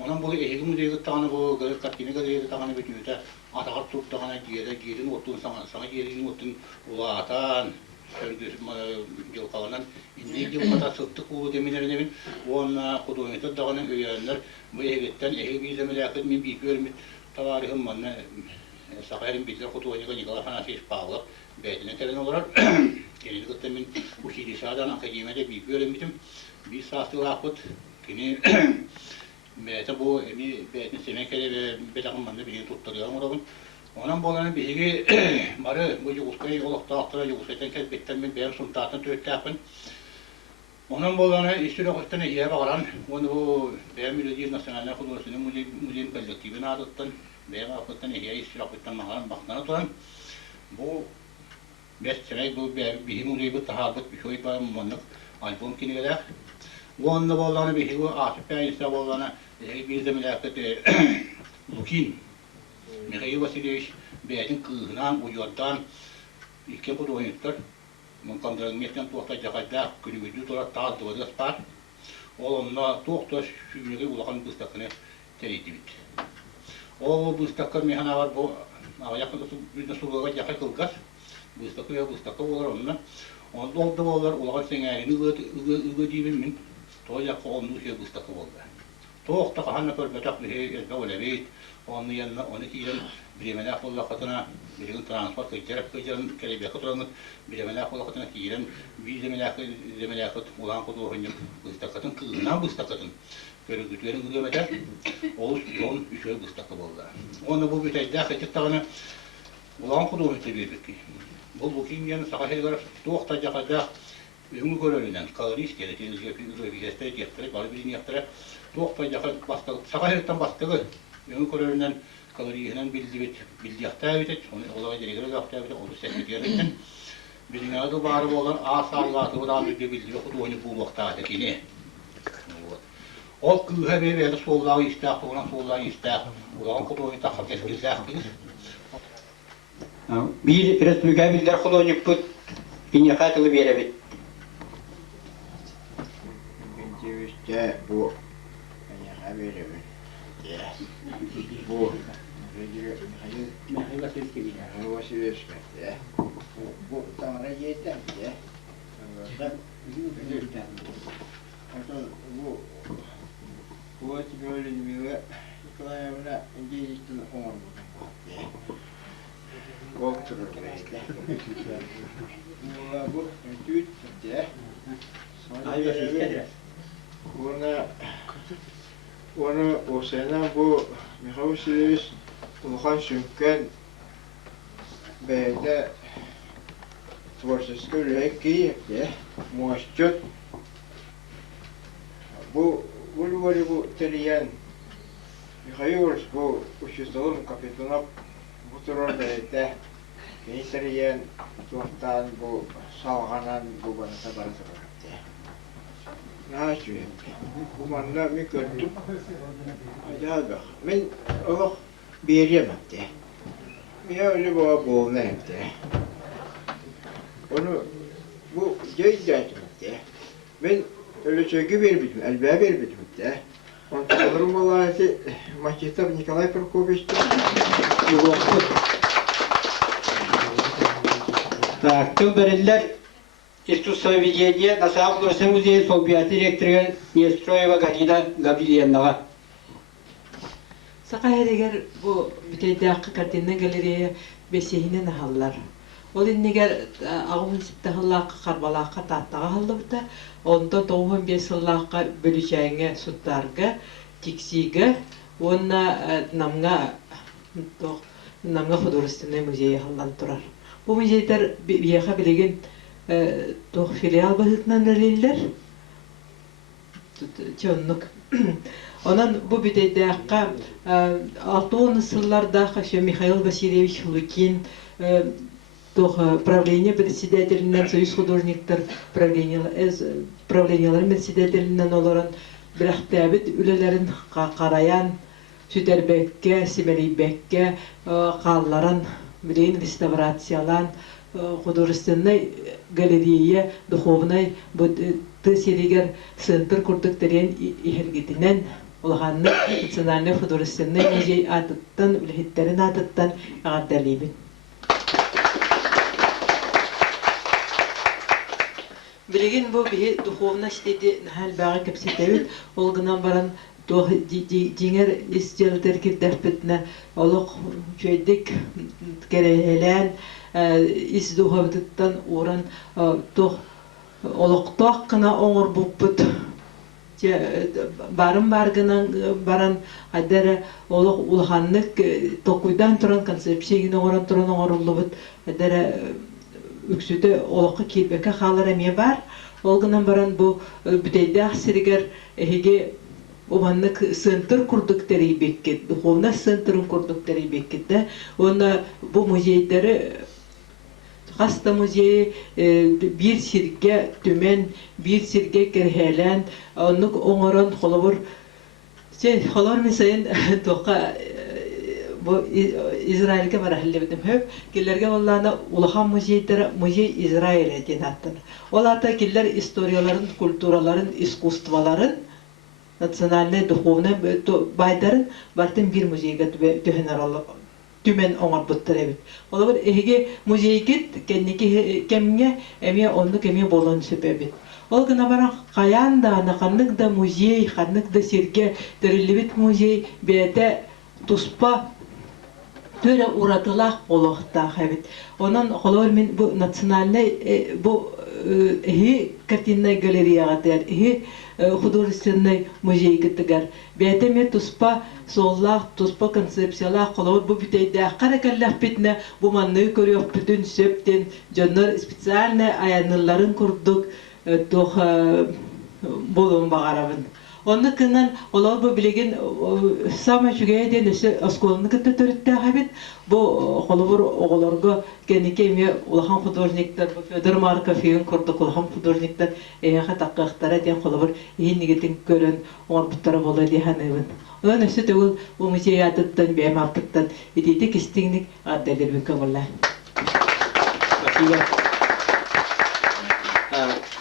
Onun bu ehli muzeyde tane bu kартина галерея tane bütünüte atağır tuttağına giyerin otun sana giyerin otun ulatan sörgüs yılkalarından indi yılkata sıktık bu demirlerine bin ona kudoyunta dağının öğrenler bu ehletten ehli bir zemelakit min bir görmüş tarihim manna Sakarya'nın bitler kudoyunta Nikola Fanasyeviç Pavlov beytine teren olarak gelini kıttamın bu şiirişadan akademide bir görmüştüm bir saatli vakit kini Mete bu beytin semekele ve bedakımanda birini tutturuyor ama onun bolanın biri barı bu Yugoskayı olakta aktıra Yugoskay'tan kezbetten benim sultatın töytte yapın. Onun bolanı İstiri Okut'tan iyiye bağıran, onu bu benim Müdür Nasyonal'ına Kudurası'nın müziğin kollektifini adıttın. Benim Okut'tan iyiye İstiri Okut'tan bağıran baktığına turan. Bu 5 sene bu bir müziği bu tahabıt bir şey var mı albüm kini kadar. Onda bolanı bir bu Asif Bey'inse bolanı bir zemelakit Lukin. Mikhail Vasilievich beytin kığınan uyuyordan iki bu oyuncular. Mümkandırılmaktan tuğta cakayda günümüzde olarak daha doğru var. Onunla tuğta şüpheli ulaşan bıstakını tereydi bitti. O bıstaklar mihana var bu yakın bir suluğa yakın kılgas. Bıstakı ya bıstakı olur onunla. Onda oldu olur ulaşan sengerini ıgı diyebilmin. Toyakı onun şey bıstakı oldu. Tuğta kahanna körbetak bir ezbevleveyt. Onun yanına onu kiren bilemelak olakatına birinin transport kıcırıp kelebek oturanıp bilemelak olakatına kiren bir zemelakıt ulan kuduğunca bıstakatın kığına bıstakatın körügütlerin gıdömeder oğuz son üçe bıstakı oldu. Onu bu büteyde akıcık tağını ulan kuduğunu tebirlik ki. Bu kim yanı sakahel var tuğta jakada ümü görölünden kalori istedi televizyon yaptırıp bari birini yaptırıp tuğta jakada bastığı sakahelden bastığı ümü görölünden kaloriyenen bildi yaktabitet, onu olay deregere yaktabitet, onu sekreterlikten birine adı bağırı olan asarlatı odan bildi okudu onu bu vaktadakini. O kıha böyle soğulağı istak, olan soğulağı istak, olan kudu onu takip eskizlektiniz. Bir Respublika Bilder Kolonyuk put inyakatılı bir evet. İkinci bu inyaka bir evet. Bu Mikhail Vasilievich ya. Bu tamara yeter ya. Bu bölümü Nikolayevna İngilizce'den olmadı. Oturur işte. Bu tüt ya. Onu o sene bu Mikhail Vasilievich Ulukan Şünken Bey'de tворческой леки, мощет. Bu Teriyen Mikhail bu uçuştalım kapitana bu turda Teriyen tuhtan bu salganan bu bana tabarası var. Ne yapıyor? Bu manla mi gördüm? Acayip. Ben Allah biriyemem de. Ya öyle bu ne de. Onu bu ceyden de. Ben öyle çökü vermedim, elbette vermedim de. Onların vallahi Maçetab Nikolay Prokofievich'ti. Так, тылдариллер искусствоведения на Саапурсе музее Совбия директора Нестроева Галина Габриевна. Сакаһедегер бу бүтәйдәккә картина галерея бесеһинен аһаллар. Ол иннегер агым ситтәһллакка карбалакка таттага халлыбыта, онда 95 сыллакка бөлүчәңгә суттарга, тиксиге, онна намга художественный музей халлан турар. Бу музейдер бияха билеген тох филиал баһытнан элеллер. Чоннук. Онан бу бүтәйдәккә 60 сылларда Хаша Михаил Васильевич Лукин правление председателинен Союз художниктар правлениялар председателинен олоран бирахтабит үлелерин караян Süterbek'e, Sibelibek'e kalların bileğin restavrasyyalan художественной галерея духовной bu tısiriger sınır kurduk deren ihergitinden улаханны национальный художественный музей атыттан, үлхиттерин атыттан ағардалибин. Билеген бу бихи духовность деди хәл бағы кепсетебит, ол гынан баран деңер истелдер кирдәфбетне олық жөйдік керелән ис духовдыттан уран олықтақ қына оңыр бұппыт барын баргынан баран адары олық улханнык токуйдан туран концепцияны оңыран туран оңырылы бұт адары үксүті олыққа келбекі қалар әме бар. Олғынан баран бұл бүтейді ақсырігер әйге Ованнык центр курдук терейбеккет, духовна центрын курдук терейбеккет. Оны бу музейдері, хаста музейі bir сирге түмен, bir сирге керхелен, онық оңырын холовыр. Холор месайын тоқа Израильге бар әхілебедім хөп, келерге олланы улахан музейдері музей Израиль ден аттын. Ол ата келер историяларын, культураларын, искусстволарын национальный духовный байдарын бартын bir музейге төһенер олы түмен оңар бұттыр әбет. Олы бір әйге музейгет кәмге әме онлық әме болын сөп әбет. Ол гына бара қаян да, нақанлық да музей, қанлық да серге тірілібет музей бәді тұспа төре уратылақ олықтақ әбет. Онан қолыр мен бұл национальный бұл картинная галереяға тәр, художественный музей кеттігер. Бәйтеме тұспа соллақ, тұспа концепциялақ қолауыр бұл бүтейді қаракаллақ бетіне бұл манны көріоқ бүтін сөптен жонлар специальный аяныларын көрдік болуын бағарабын. Онны кынан олар бұл білеген сама жүгейден өсі осколыны кітті түрітті қабет. Бұл қолыбыр оғыларға кәнеке еме улахан художниктар, Федор Марков ең көрдік улахан художниктар еңға таққақтара ден қолыбыр ең негетін көрін оңар бұттары болды дейхан өбін. Онын өсі төгіл бұл музей атыттан, бәйім апыттан едейді кестіңнік ардайлар бі көңілі.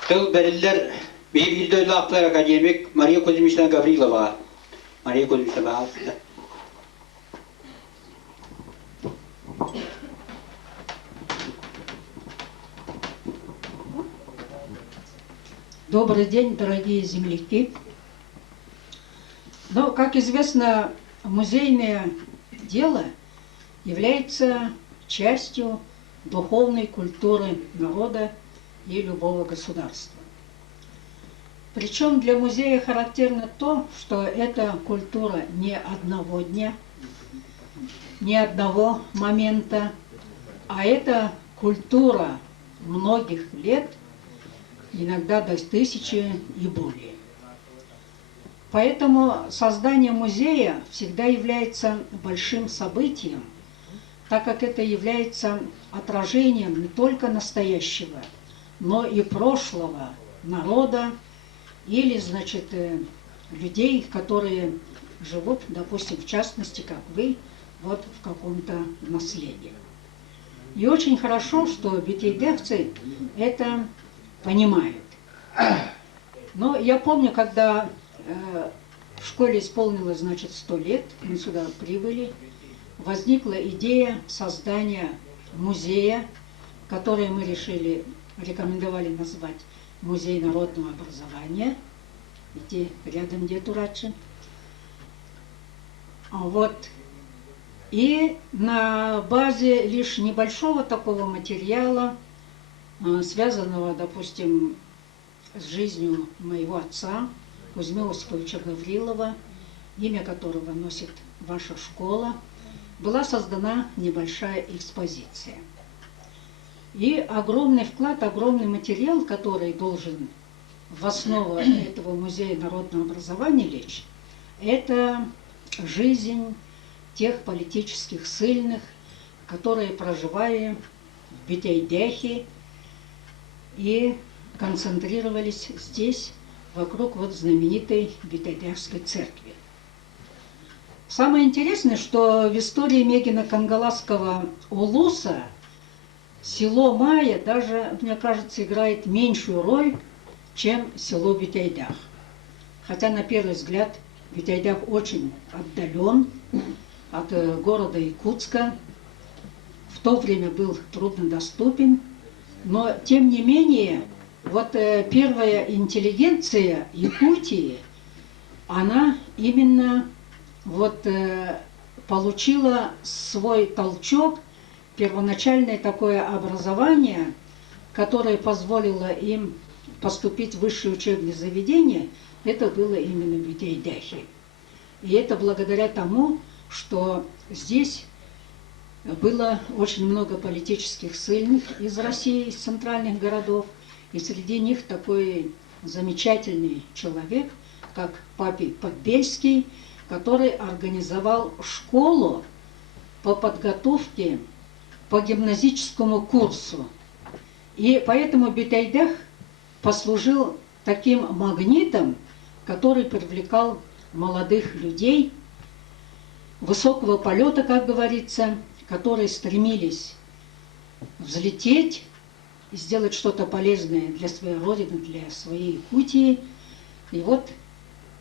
Тыл бәрілер Бейбилді лақтылар академик Мария Кузьмична Гаврилова. Мария Кузьмична бағалсызда. Добрый день, дорогие земляки. Но, как известно, музейное дело является частью духовной культуры народа и любого государства. Причем для музея характерно то, что эта культура не одного дня, не одного момента, а это культура многих лет, иногда до 1000 и более. Поэтому создание музея всегда является большим событием, так как это является отражением не только настоящего, но и прошлого народа, или, значит, людей, которые живут, допустим, в частности, как вы, вот в каком-то наследии. И очень хорошо, что битейдевцы это понимают. Но я помню, когда в школе исполнилось, значит, 100 лет, мы сюда прибыли, возникла идея создания музея, который мы рекомендовали назвать Музей народного образования. Идти рядом где Турачин. Вот. И на базе лишь небольшого такого материала, связанного, допустим, с жизнью моего отца, Кузьмы Осиповича Гаврилова, имя которого носит ваша школа, была создана небольшая экспозиция. И огромный вклад, огромный материал, который должен в основу этого музея народного образования лечь, это жизнь тех политических ссыльных, которые проживали в Битейдехе и концентрировались здесь, вокруг вот знаменитой Битейдехской церкви. Самое интересное, что в истории Мегино-Кангаласского улуса село Майя даже, мне кажется, играет меньшую роль, чем село Битейдах. Хотя, на первый взгляд, Битайдах очень отдален от города Якутска. В то время был труднодоступен, но тем не менее, вот первая интеллигенция Якутии, она именно вот получила свой толчок, первоначальное такое образование, которое позволило им поступить в высшее учебное заведение, это было именно в Битайдахе. И это благодаря тому, что здесь было очень много политических ссыльных из России, из центральных городов, и среди них такой замечательный человек, как Папий Подбельский, который организовал школу по подготовке по гимназическому курсу. И поэтому Битайдах послужил таким магнитом, который привлекал молодых людей высокого полета, как говорится, которые стремились взлететь, сделать что-то полезное для своей родины, для своей Якутии. И вот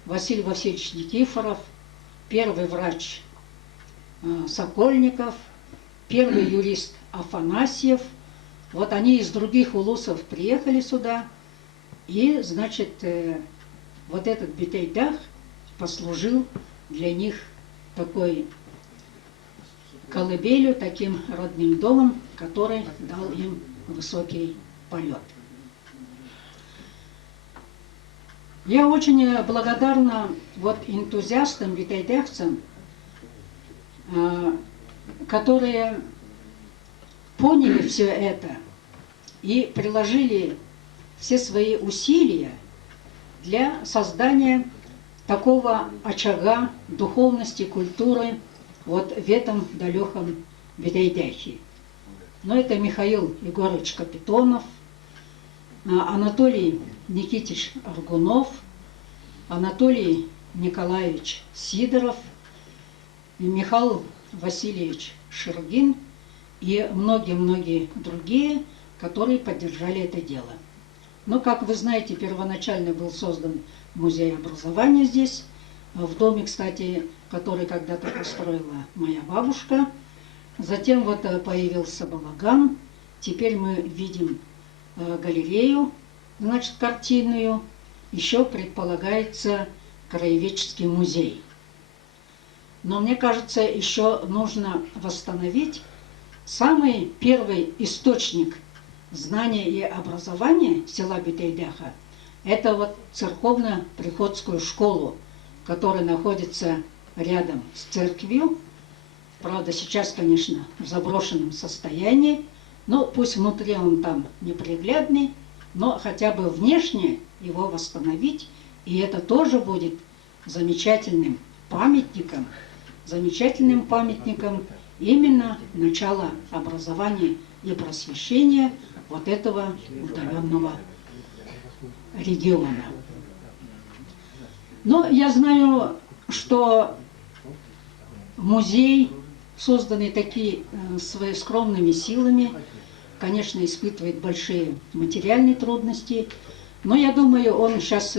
Василий Васильевич Никифоров, первый врач Сокольников, первый юрист Афанасьев, вот они из других улусов приехали сюда, и, значит, вот этот Битайдах послужил для них такой колыбелью, таким родным домом, который дал им высокий полет. Я очень благодарна вот энтузиастам, битайдахцам, которые поняли все это и приложили все свои усилия для создания такого очага духовности, культуры вот в этом далеком Битайдахе. Но это Михаил Егорович Капитонов, Анатолий Никитич Аргунов, Анатолий Николаевич Сидоров, Михаил Васильевич Шергин и многие-многие другие, которые поддержали это дело. Но, как вы знаете, первоначально был создан музей образования здесь, в доме, кстати, который когда-то построила моя бабушка. Затем вот появился балаган. Теперь мы видим галерею, значит, картинную. Еще предполагается краеведческий музей. Но мне кажется, еще нужно восстановить самый первый источник знания и образования села Битайдаха. Это вот церковно-приходскую школу, которая находится рядом с церковью. Правда, сейчас, конечно, в заброшенном состоянии, но пусть внутри он там неприглядный, но хотя бы внешне его восстановить, и это тоже будет замечательным памятником именно начала образования и просвещения вот этого удаленного региона. Но я знаю, что музей, созданный такими своими скромными силами, конечно, испытывает большие материальные трудности, но я думаю, он сейчас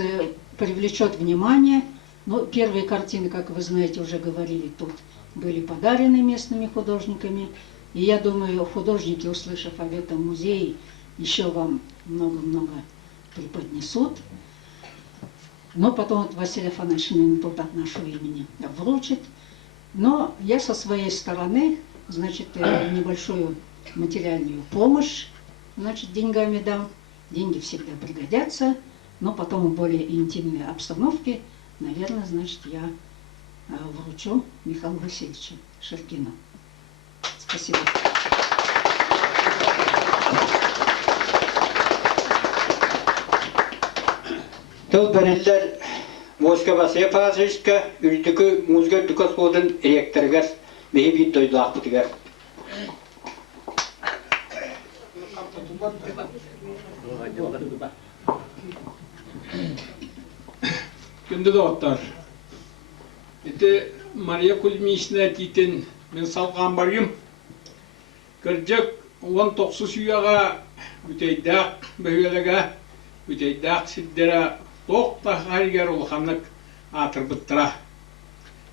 привлечет внимание. Ну, первые картины, как вы знаете, уже говорили, тут были подарены местными художниками. И я думаю, художники, услышав об этом музее, еще вам много-много преподнесут. Но потом вот Василий Афанасьевич мне тут от нашего имени вручит. Но я со своей стороны, значит, небольшую материальную помощь, значит, деньгами дам. Деньги всегда пригодятся, но потом в более интимной обстановке, наверное, значит, я вручу Михаилу Васильевичу Шергину. Спасибо. Тыл бәрелләр Москва Василий Павловичка үрдікі музыка дүкас болдың ректоргар мейі бейт дойдылақ бұтығар. Күнді доғыттар. Эти Мария Кузьмична дейтін мен салған барым. Кіржік 19 сүйаға бүтейдақ бөйеліға, бүтейдақ сиддері тоқта қаригер олқанлық атырбыттыра.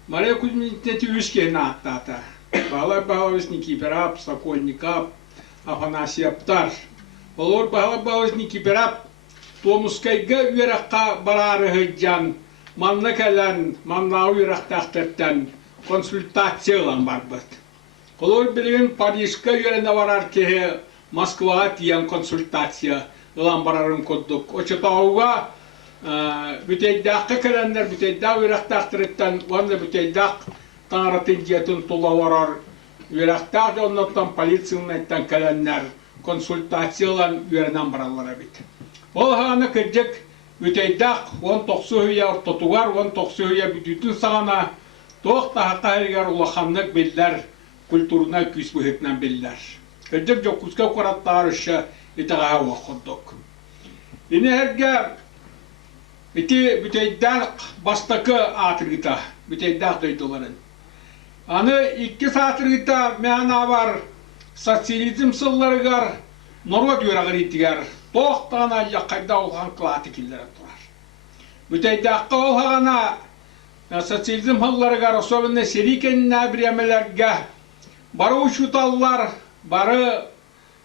Мария Кузьминична тюшке на аттата. Бағалай-бағалайыз Никипирап, Сокольникап, Афанасьевтар. Олар бағалай-бағалайыз Никипирап, Томускайга үйраққа барары ғыджан, манна кәлән, манна үйрақтақтырттан консультациялан бар бұд. Олар білген Парижка үйрені барар кеге Москваға тиян консультация ұлан барарын көддік. Очытауға бүтейдаққа кәләндер бүтейдақ үйрақтақтырттан, онда бүтейдақ таңыратын жетін тұла барар үйрақтақ жоннаттан полицияның айттан кәләндер консультациялан үйренен баралар әбет. Ол ғаны кірдік бүтейдақ 19 үйе ортотуғар, 19 үйе бүтітін сағана тоқтаққа әргер ұлақанлық белдер, культурына күс бұхетінен белдер. Кірдік жоққызға қораттағар үші етіғаға оқыдық. Ені әрге бүтейдақ бастақы атырғыта, бүтейдақ дөйділерін. Аны 2 сатырғыта мәна бар социализм сылларығар, Норват үйрағыр етігер, тоқтаған әлі қайда олған қылаты келдері тұрар. Бүтейдаққа олғағана социализм сылларығар, особенно серикеніне біремелерге бары ұшуталылар, бары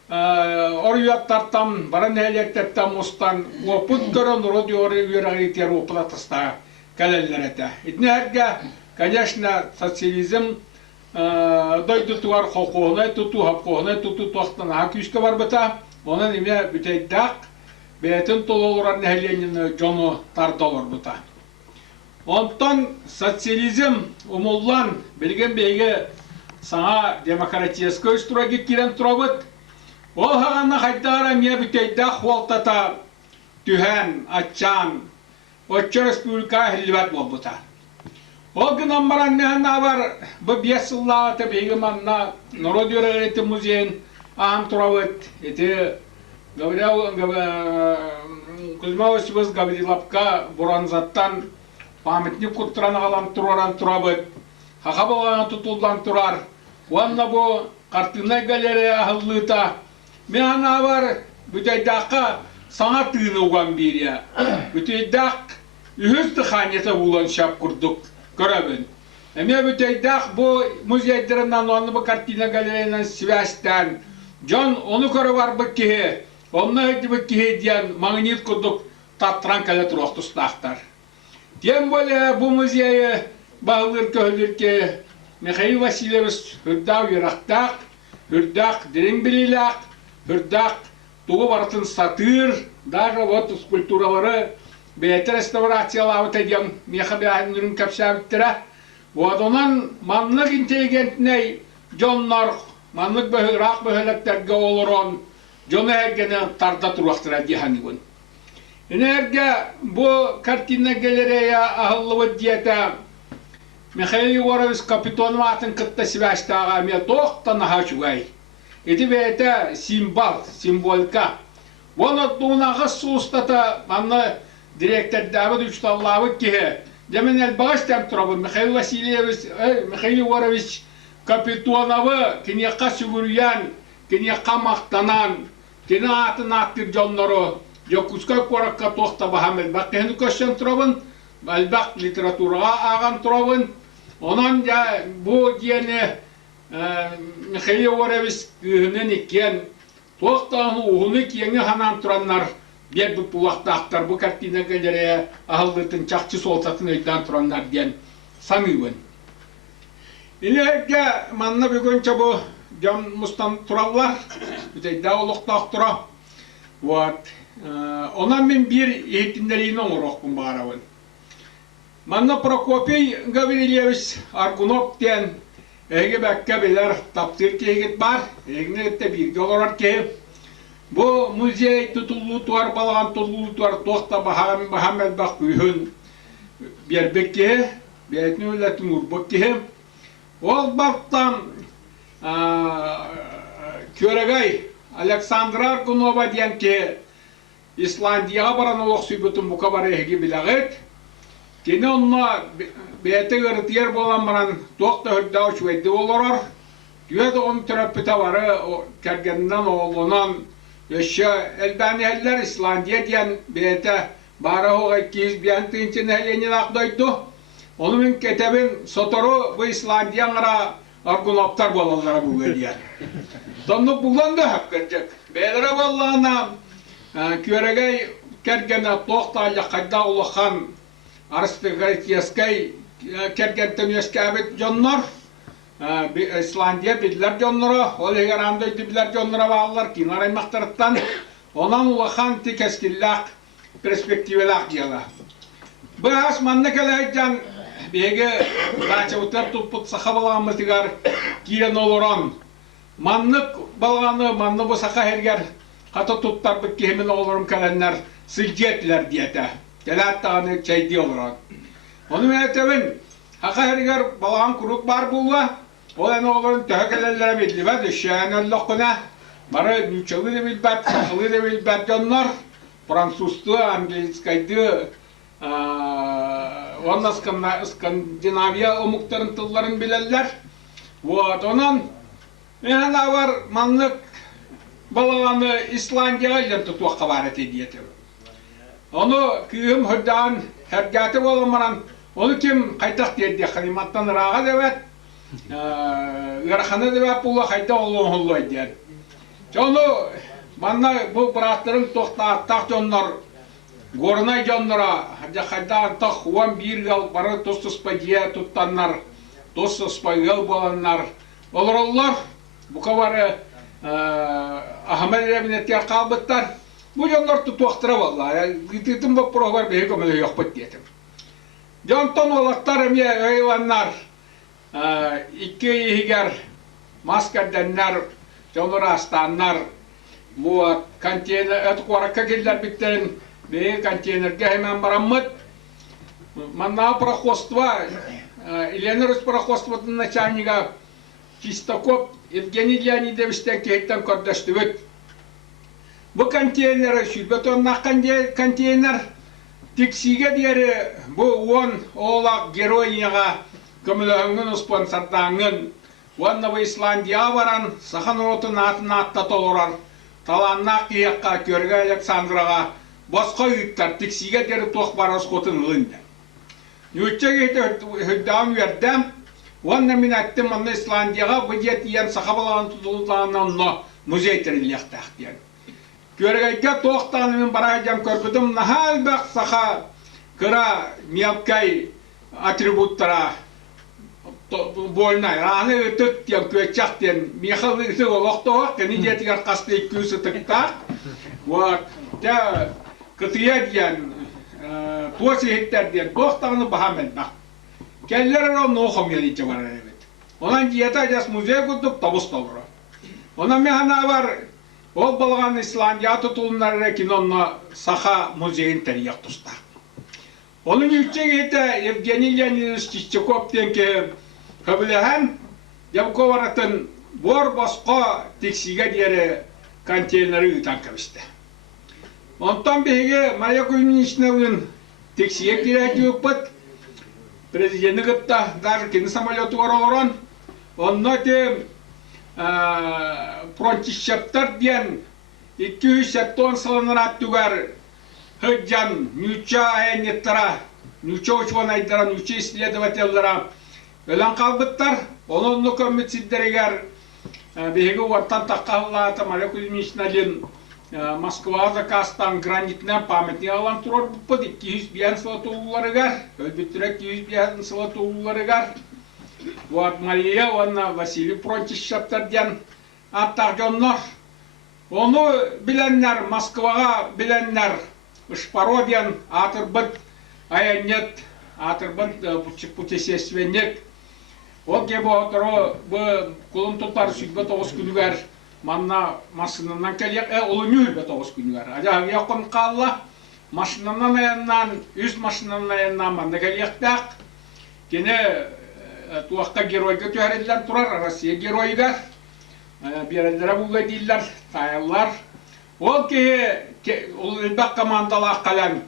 орыяттартан, бары нәлектерттен мұстан, опыт көрі Норват үйрағыр етігер опылатыста кәлелер әті. Етіне әрге, конечно, социализм дойды туар хоқуғынай тұту, хапқуғынай тұту тоқтан ақүйшке бар бұта, оның еме бүтейдақ бәйтін толылырар нәхленені жону тардалар бұта. Онтан социализм ұмыллан білген бейге саңа демократиясқа үстіра кеккерен тұра бұд. Ол ғағанна қайдағара ме бүтейдақ уалтата түхән, атчан, Отчы республика хилбәт бол бұта. Ол гынан баран мәна бар, бұл 5 жыллағыты бейгі манна Народиореті музейін ағам тұрауыт. Еті Кузьмаусыбыз Гаврилапқа бұранзаттан памятник құттыран ағалам тұраран тұрабыт. Хақа болған тұтылдан тұрар. Онна бұл қартынай галерея ағылыта. Мәна бар бүтейдаққа саңа тыны оған берия. Бүтейдақ үйізді қанеті ұлан шап құрдық. Көрәбін. Әме бүтейдақ бұл музейдерінен оны бұл картина галереяның связьтен. Жон оны көрі бар бұл кеге. Онына әйті бұл кеге дейін магнит күрдік таттыран кәлі тұрақты ұстақтар. Тем более бұл музейі бағылыр көлір ке Михаил Васильевич үрдақ үйрақтақ, үрдақ дерен білілақ, үрдақ туғы барытын сатыр, даже вот скульптуралары бәйті реставрациялауыт әдем меха бәйінлерін көпсәбіттірі. Одан манлық интеллигентіней жонлар, манлық рақ бөхеліктерге олырын, жоны әгені тарда тұрақтыр әдейханығын. Энерге бұл картина галерея ағылығы диета Михаил Егорович Капитонов атын қытта связьтаға ме тоқтан аға жүгай. Эти бәйті символка. Оны туынағы суыстата манны директордабы үшталлабы кеге. Демен әлбағаш тәм тұрабы Михаил Егорович Капитоновы кенеққа сүгірген, кенеққа мақтанан, кене атын аттыр жонлары, жоқұскай қораққа тоқта бағам әлбақ кені көшен тұрабын, әлбақ литератураға аған тұрабын. Онан бұл дені Михаил Егорович күйінен екен, тоқтағын ұғыны кеңі ханан тұранлар бер бұл бұлақтақтар бұл картина галерея ағылдытын чақчы солтатын өйдан тұранлар ден самыйбын. Илерге манна бүгінче бұл жан мұстан тұралар, бүтейді ұлықтақ тұра. Онан мен бір ехетіндерейін оңырақпын бағарауын. Манна Прокопий Гаврилевич Аргунов ден әйге бәкке білер таптыр кейгет бар, әйгіне әтті бірге олар кей. Бұл музей тұтылу туар, балаған тұтылу туар, тоқта бағам әлбақ үйін бербек кей, бәйтін өләтін ұрбық кей. Ол бақтан көрегай Александр Аргунова ден кей Исландияға баран олық сүйбітін бұқа бар әйге біләғет. Кені онына бәйті ғыртияр болан баран тоқта үрдау шуәйді оларар. Түйеді оны түрәппіті бары кәргенінен оғылынан өші әлбәні әлдер Исландия дейін бәйті бара оғай кез биян тыынчын әленен ақдойду. Оны мен кетебін сотору бұл Исландияңыра аргунаптар болалара бұғылияр. Тонны бұланды хаққырчық. Бәлірі болағына көрегей кергені тоқтайлы қайда ұлыған Арстығайтияскай кергентен өскәбет жоннор. Исландия білділер жоннора, ол егер андойды білділер жоннора бағылар кейін араймақтарыттан. Онан ұлыған тек әскерләқ перспективеләқ жела. Бұл асманны кәләйден беге дачаутар тұлпыт сақа балағымыздығар киен олыран. Маннық балғаны, манны бұл сақа әргер қата тұттар бұл кемін олырым кәләнлер сылжетлер дейті. Кәләттағаны чайды олыран. Оны мен әтәбін, қақа әргер балған күрік бар бұлға, ол әні олырын төхі кәләлері бедлі бәд, үшәйін өліққына. Бары нүчәлі де білбәд, сақылы де білбәд жонлар, французды, английскайды, онна Скандинавия омуктарын тылларын білелер. Вот, онан, мен бар манлық балағаны Исландияға елен тұтуаққа бар әте дейті. Оны күйім хүрдан әргәті боламаран, оны кем қайтақ деді, қалиматтан ыраға дәбәт, ұрақаны дәбәт бұлы қайта олуын ұлы деді. Жону, манна бұл бұраттырын тоқтақтақ жонлар, горнай жонлара, қайда антақ уан бір ғал бары тостыспа дия тұттанлар, тостыспа ғал боланлар. Олар олар, бұқа бары Ахамад Рәбінеттер қалбыттар, бұл жонлар тұтуақтыра болла. Үтітім бұл проғар бейі көмілі жоқпыт детім. Жонтон олақтар әме өйванлар, икі егер маскарденлер, жонлар астанлар, бұл контейнер, өті қораққа келдер біттерін, бейі контейнерге hemen барамыд. Манна пароходство, Еленорус пароходствотын начальнига Чистокоп Евгений Леонидовичтен кейттен көрдөшті өт. Бұл контейнері, сүлбетоннақ контейнер, тексиге дері бұл он олақ героиняға көмілігіңін спонсордаңын. Онна бұл Исландия баран, сақан отын атын атта толырар. Таланнақ еққа көргі Александраға басқа үйттар тексиге дері тоқ барас қотын ұлынды. Нүйтче кейті хүддауын вердім. Онна мен әттім онна Исландияға бұл дет ең сақа балаған тұтылдағынан музей тіріліқтақ ден. Көргейке тоқтаны мен барайдам көрбідім, нахал бәқ сақа кыра мелкай атрибуттара больнай. Раны үтік ден көтчақ ден, мехал үті олықтауақ, кені детігер қасты еккүйісі тіктақ. Вот, те күтіе ден, туасы хеттер ден, тоқтағыны бағамел бәқ. Келлер арам ноқым елейте бар әребет. Онан диета айдас музей күттіп табыс табыра. Онан мен хана бар, ол болған Исландия тұтылынлары кинонна саха музейін тәрияқ тұста. Оның үйтчен еті Евгений Леонидович Чистякоптен ке көбіліған, Дебко баратын бор басқа тексиге дері контейнері үйтан көбісті. Онтан бейге Мария Кузьминичнавын тексиге кереті өкпіт, президенті күтті, даже кені самолеты оралыран, онна те пронтишептар ден 200 тонн сылыныр аттугар хыджан нюча айнеттара, нюча учван айдара, нюча исследователлара өлен қалбыттар, онынны көмітсиддерегер бейгі уаттан таққаллата Мария Кузьминичналин Москва заказтан гранитнен памятник алан тұрар бұппыд 200 биян сылаты ұлыларыгар, өлбіттірек 200 биян сылаты ұлыларыгар. Вот Мария, Василий Пронтишептарден аттақ жонлар. Оны біленлер, Москваға біленлер, Шпароден атырбыт аянет, атырбыт путешественник. Ол кебі отыры бұл құлын тұтар сүйтбі 9 күнігер манна машинынан келек, олы нүр бі 9 күнігер. Ажағы яқын қалла, машинынан аяннан, 100 машинынан аяннан манна келектәк. Кені туаққа геройға түйәрелден тұрар, Россия геройгар, берелдері бұлға дейілер, тайылар. Ол ке, ол үлбәк командалақ қалан,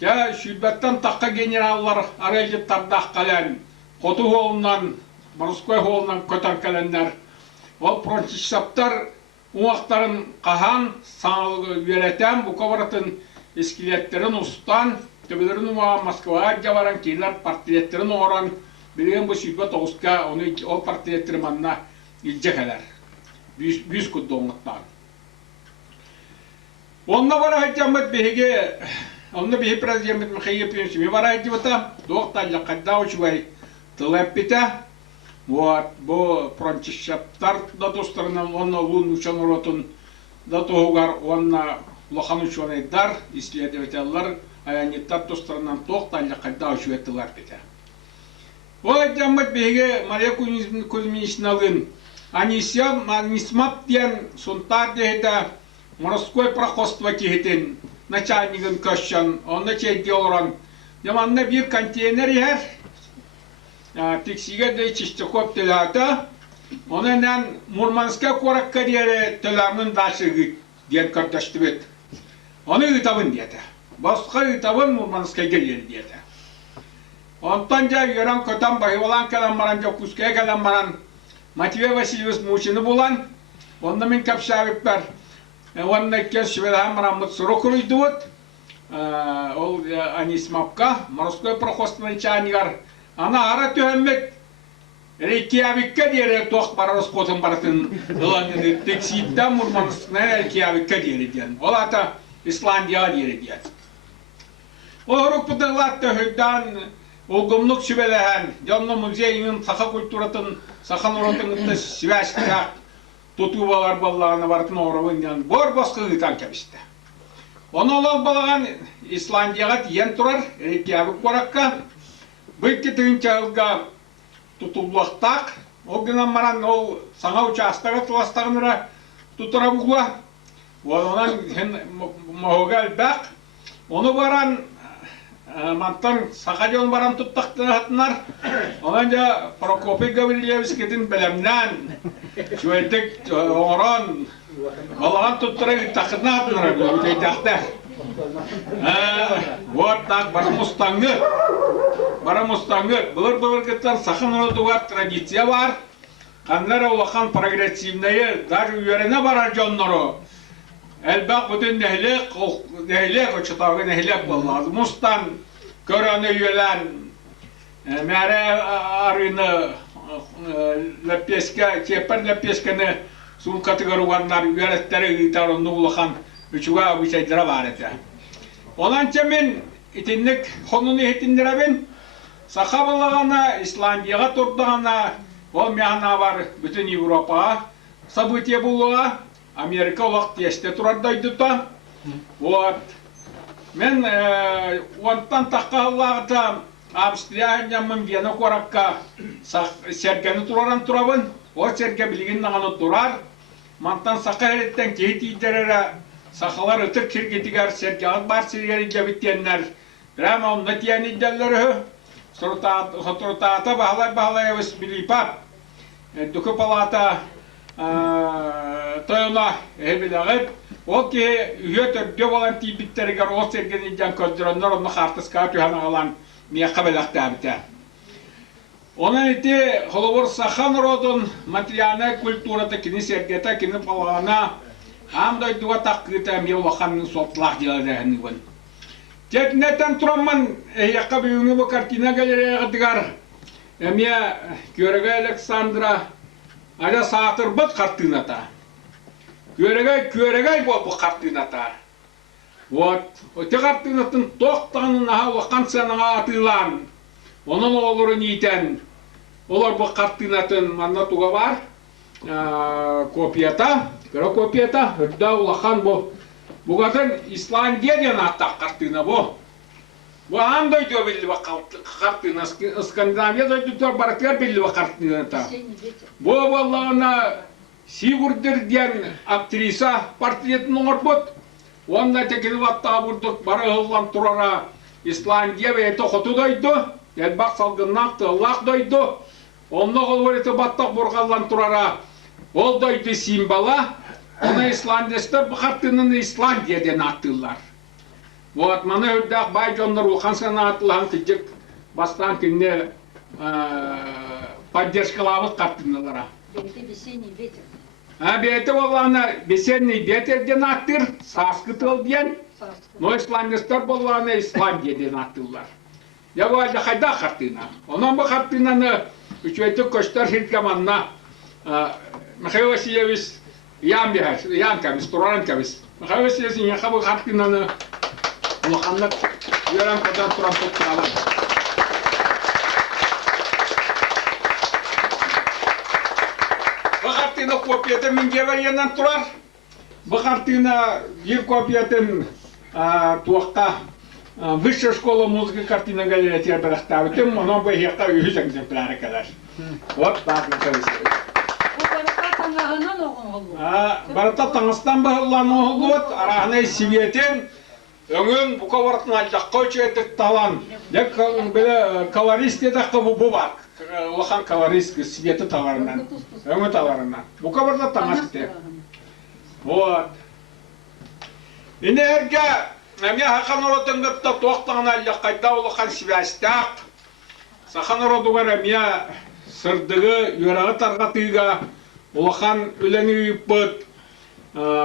сүйтбәттен таққа генераллар арайлеттардақ қалан, Қоту қолынан, Морской қолынан көтен кәлендер. Ол пронтишептар уақтарын қахан, саңылғы веретен, бұқа баратын eskilеттерин устан, төбелерин Москвага жабаран кейлер портреттерин оран, билген бу сүйбө тоғызка ол портреттер манна илжекелер. Бүйіз күдді оңыттан. Онна бара хатчамыт беге, онна беге президент Михаил Пенсими бара хатчамыта, доқталла қаддау шуай тылап бите. Вот, бу прончищаптар да достарынан онна лун учан уротун да тоғугар онна лохан учан айдар, исследователлар аяниттар достарынан доқталла қаддау шуай тылап бите. Вот, хатчамыт беге Мария Кузьминичналын Анисмап ден сунтар дегеде морской проходство кихетен начальникын көшшен, онна чейде оран. Деманна bir контейнер yer, тексиге де чистякоп телата, онынан Мурманска корак карьере теламын дашыгы ден карташты бет. Оны ытабын деді. Басқа ытабын Мурманска келер деді. Онтан жа еран көтан байвалан кәлем баран, жоқ күскәе кәлем баран, Матвей Васильевич Мучины булан, онда мен капшавып бар. Онда кез шведам рамыт срок уйдут. Ол Анисмапка, морской проходство начальникар. Ана ара төһәммет Рейкьявикка дире тоқ барарыз котын баратын. Иланы тексидда Мурманскна Рейкьявикка дире ден. Ол ата Исландия дире ден. Орук бутылат төһәдән Олгумлук шүбеләһән, Жанны музейінің саха культуратын, сахан оротыңытты связьтақ тутубалар баллағына бартын орывын бор басқы ғытан кәбісті. Оны олал балаған Исландияға тиен тұрар, Рейкьявик қораққа, бұйт кетігін чағылға тутублақтақ, ол гынан маран ол саңа участағы тыластағыныра тутыра бұғыла, онан мағыға әлбәқ, оны баран Мантан сақадион барам тұттақтынатынар. Онан жа Прокопий Гаврилевскийдің білімнен шөйдік оңыран балаған тұттыра тақынатынар өтейдіқті. Вот так, барам ұстаңы. Бұлыр кеттен сақын ұлдуға традиция бар. Қанлар олақан прогрессивнайы, даже үйеріне барар жоннары. Әлбәқ бүтін нәхілек, ұчытауғы нәхілек боллады. Мұстан көрәні үйелән, мәре арыны ләпеске, кепір ләпескені сумкатығыр уғанлар үйереттері ұйтарын ұлыған үшіға өшейдіра бар еті. Онанча мен итінлік қонуны етіндірәбін, сақа болағана, Исландияға тұрдығана, ол мәғана бар бүтін Европаға, сабытия болуға, Америка олақ тесте тұрардайдыта. Вот. Мен онтан таққа аллағыта Австрия мен Вена қораққа сәргені тұраран тұрабын. О сәрге білген нағаны тұрар. Мантан сақа әреттен кейт идерері сақалар өтір кергетігер сәргеғат бар сәргері жабіттенлер. Бірәм онда тиян идделері Сұртағата бағалай өс біліпап. Дүкі палата тойона эбилегет ол ки үйөтөр дөбалан тибиттерге ол сергени жан көздөрөнөр оны хартыска түйаналан мия кабелактабыта. Онан ите холобор сахан родон материальная культурата кини сергета кини палана амдай дуа таккыта мия лоханын сотлах делерехнигон. Тетнетен тураман яка бүйүңү бу картина галереяга дигар мия көрөгө Александра Ада саатыр бұд қартыната. Көрегай бұл қартыната. Вот. Өте қартынатын тоқтанын аға сәніңа атылан. Оның олырын етен. Олар бұл қартынатын манна туға бар. Копията. Көрі копията. Үрді ұлақан бұл. Бұғатын Исландиядан аттақ қартына бұл. Бұл андай дөу білі бұл қартына. Скандинавия дөйтіктер баратыр білі бұл қартыната. Бұл болағына Сигурдерден актриса портретін оңыр бұд. Онда текені ваттаға бұрдық бары ғылан тұрара Исландия бәйті құты дойды. Әлбақ салғыннақты ұлақ дойды. Онда ғыл өреті баттақ бұрғалан тұрара. Ол дойды симбала. Оны Исландиясты бұқаттының Исландияден аттылар. Вот, маны өддәқ бай жондар ұлқан сәна атылған күджік бастан күнне поддержкалабыз қаттынылара. Бейті весенний ветер. Бейті олағына весенний ветерден аттыр, саскы тыл ден. Но исламистар болғаны Исландия ден аттылар. Я вайда хайда картина. Онан бу картинаны үчөйтү көчтөр хилкаманна Михаил Васильевич Янкамис, Туранкамис. Михаил Васильевич яхабы картинаны улаханлап Юран кадан туран топтуралар. Бу картина копияты мингевер янан турар. Бу картина бир копиятын туакка Высшая школа музыки картина галерея терберахтавы. Тем оно бы ехал и юзак экземпляры кадаш. Вот так наконец. Барата Таңыстан бағыланы олғыт, арағынай Сиветен, өңін бұқа бартына жаққа өчетік талан. Дек колорист едіқі бұ бар. Олақан колорист Сиветі таларынан, өңі таларынан. Бұқа барта Таңысты. Вот. Инерге, әме хақан оротыңдықта тоқтағына әліқайда олақан Сивестақ. Сақан оротуғар әме сырдығы, үйрағы тарғатыға, улахан үләңі үйіппіт,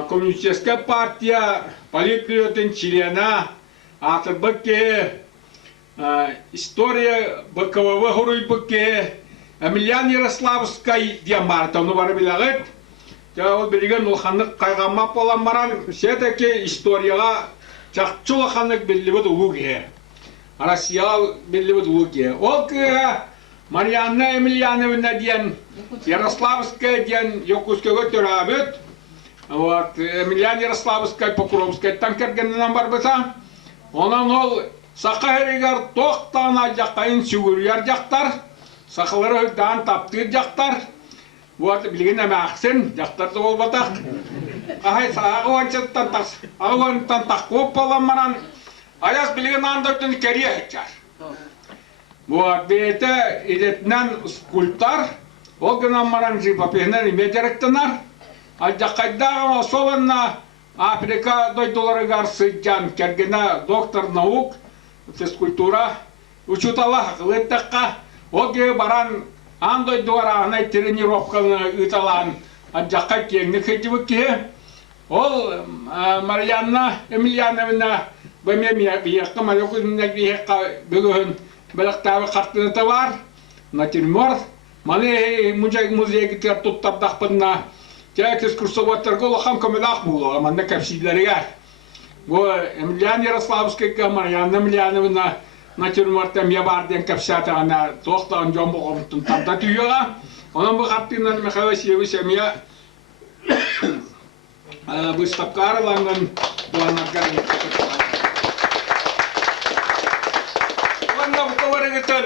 коммунистическая партия, политбюротын члена, атыр бұкке, история бұқывығы ғыруй бұкке, Эмильян Ярославскай дем бар, тауны бары білағыт. Ол білген улаханлық қайғамап болан баран, сетеке историяға жақчы улаханлық білібіт ұлуге, Россия білібіт ұлуге. Ол кіға Марьяна Емельяновна ден, Ярославская ден, Йокускага төрәбіт. Емельян Ярославская, Покровская танкергенінен бар бұса. Онан ол сақа әрегер тоқтана жаққайын сүгірер жақтар, сақылары дан таптыр жақтар. Білген әмі ақсын, жақтарды ол батақ. Ағуанчаттан тақуып болан маран, аяс білген андардың кәрия әтчар. Бейті едетінен скульптар, ол гынан маран живописінен име деректінар. Жақайдағы солынна Африка дойдыларығар сыджан кергені доктор наук, физкультура, учутала ғылеттіққа, ол ге баран андой дуарағынай тренировканы ұталан жақай кеңді кәдібі ке. Ол Марьяна Емельяновна бәмем еққа, мәліқүзіннәк еққа бүгін біліқтәві қартыныты бар, натюрморт. Маны музейгі тер тұттардақпынна тек экскурсоваттарға олақан көмелақ болуға, манна кәпсидлерігер. Бұл Емельян Ярославскайға Марьяна Емельяновна натюрморттан я бар ден кәпсиятағына тоқтағын жон бұғымтын тамда түйеға. Оның бұл қартынан Михаил Васильевич әмия выставка араланған бұланарғар еттігі. Онда бұқыварығытын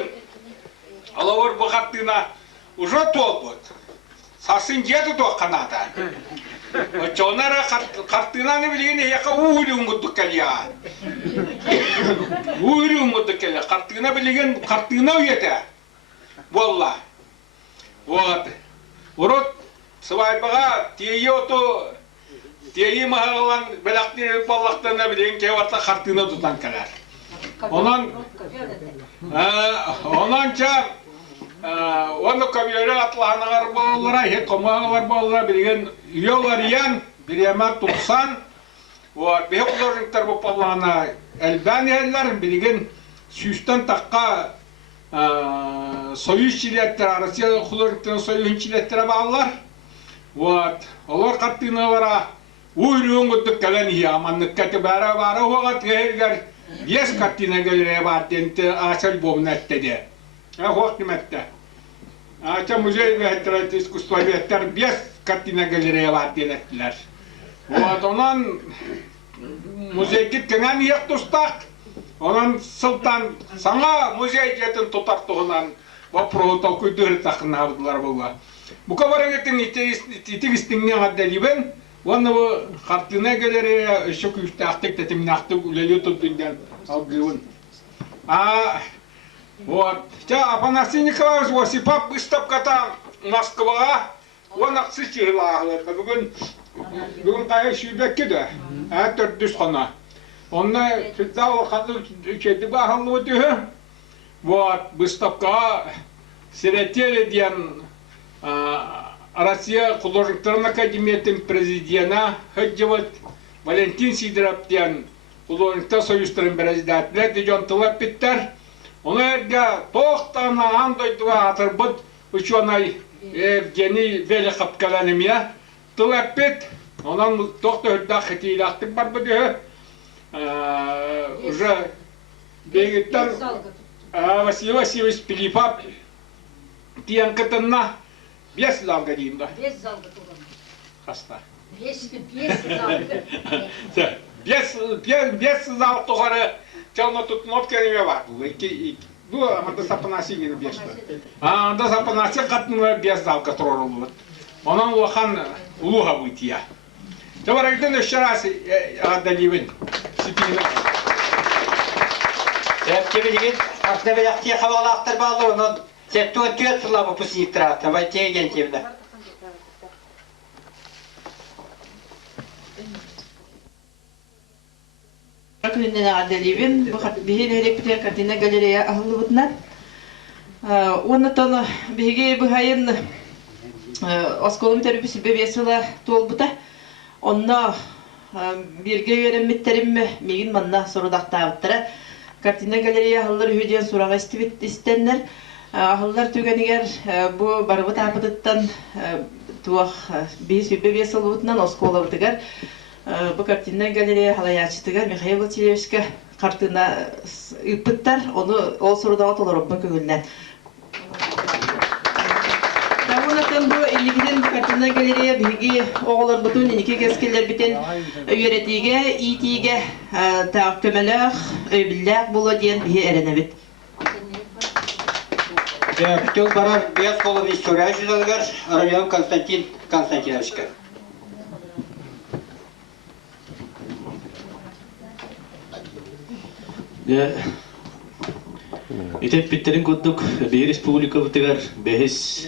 алауыр бұл қартына уже толбыд. Сасын жеді тоққаната. Чонара қартынаны білгені еқа уғыры ұңғыдық кәлия. Уғыры ұңғыдық кәлия. Қартына білген қартына өйеті. Болла. Вот. Урот сывайбаға тейі оту тейі мағалан білақтері баллақтарына білген кеварта қартына тұтан кәлер. Онан чар оны көбелері атлағанағар болылыра, қомағалар болылыра білген үйелер ен, біреме 90. Бе құларыңтар бұл болағана әлбән әллер білген сүйістен таққа союз чилеттер, Россия құларыңтарын союз чилеттері бағалар. Олар қаттығыналара ұйрығын күттік кәлен ие, аманлық кәті бәрі бары оғат ғайыргар 5 картина галерея бар денті асыл болын әттеді. Хоқ деметті. Ача музей вәттірәті искусство вәттір 5 картина галерея бар денеттілер. Онан музей кеткенен еқ тұстақ. Онан сылтан саңа музей жетін тұтартығынан вопроғытау көйдері тақын алдылар болға. Бұқа барағеттің итігістіңнен ғаддалибен, оны қартына галерея үші күшті ақтық тәтімін ақтық үлелі тұттыңден алғығын. Афанасий Николаевич Осипов выставката Москваға, он ақсы чығылағыларға. Бүгін қайы шүйбек кеді, әтір дүс қана. Оны сүттау қанды үкеді бағылы өтігі. Выставкаға Сиретели ден Россия художниктарын академиятын президиена Хаджеват Валентин Сидоров ден художниктар союзтарын президентлер дежон тылап биттер. Оны эрге тоқтана андойдуа атырбыт ученый Евгений Великопкаленемия тылап бит. Онан тоқта үрдақ хетилақтық бар бұды. Уже бегеттен Василий Васильевич Пилипов тиян кытынна 5 залға дейін да. 5 залга туган. Хаста. 5 залга. 5 зал тугары чална тутноп кереме бар. Бу анда сапанаси гene 5. Анда сапанаси катны 5 залга турар болот. Онан улахан улуга буйтия. Табарагдын өшраси адаливен. Сипина. Кебелеген артнабелактия хавалактар балларынан сеттуан төт сылабы пусиктират. Бай теген темде. Күннен адаливен бу бихин электр картина галерея ахлыбытнан. Оннан биге бухайын осколым терапиясы бебесила толбута. Онна бирге өремметтеримме мегин манна сорудактаабыттара. Картина галерея ахыллар үйден сурага истеннер. Ахыллар түгенигер бу барыбыт апытыттан туах бис бебесилыбытнан осколабытыгар. Бу картина галерея халаячытыгар Михаил Васильевичке картина ыппыттар, оны ол сурудага толороббун көңүлнен. Оннан бу илигиден картина галерея биги оголор бутун инике кескелер битен үйрөтиге, итиге таак көмөлөк, өйбүлләк боло диен бии эренебит. Ктел барар без полов история жүзелгер Равиан Константин Константиновичке. Итеп биттерин коддук бей республика бутыгар бехис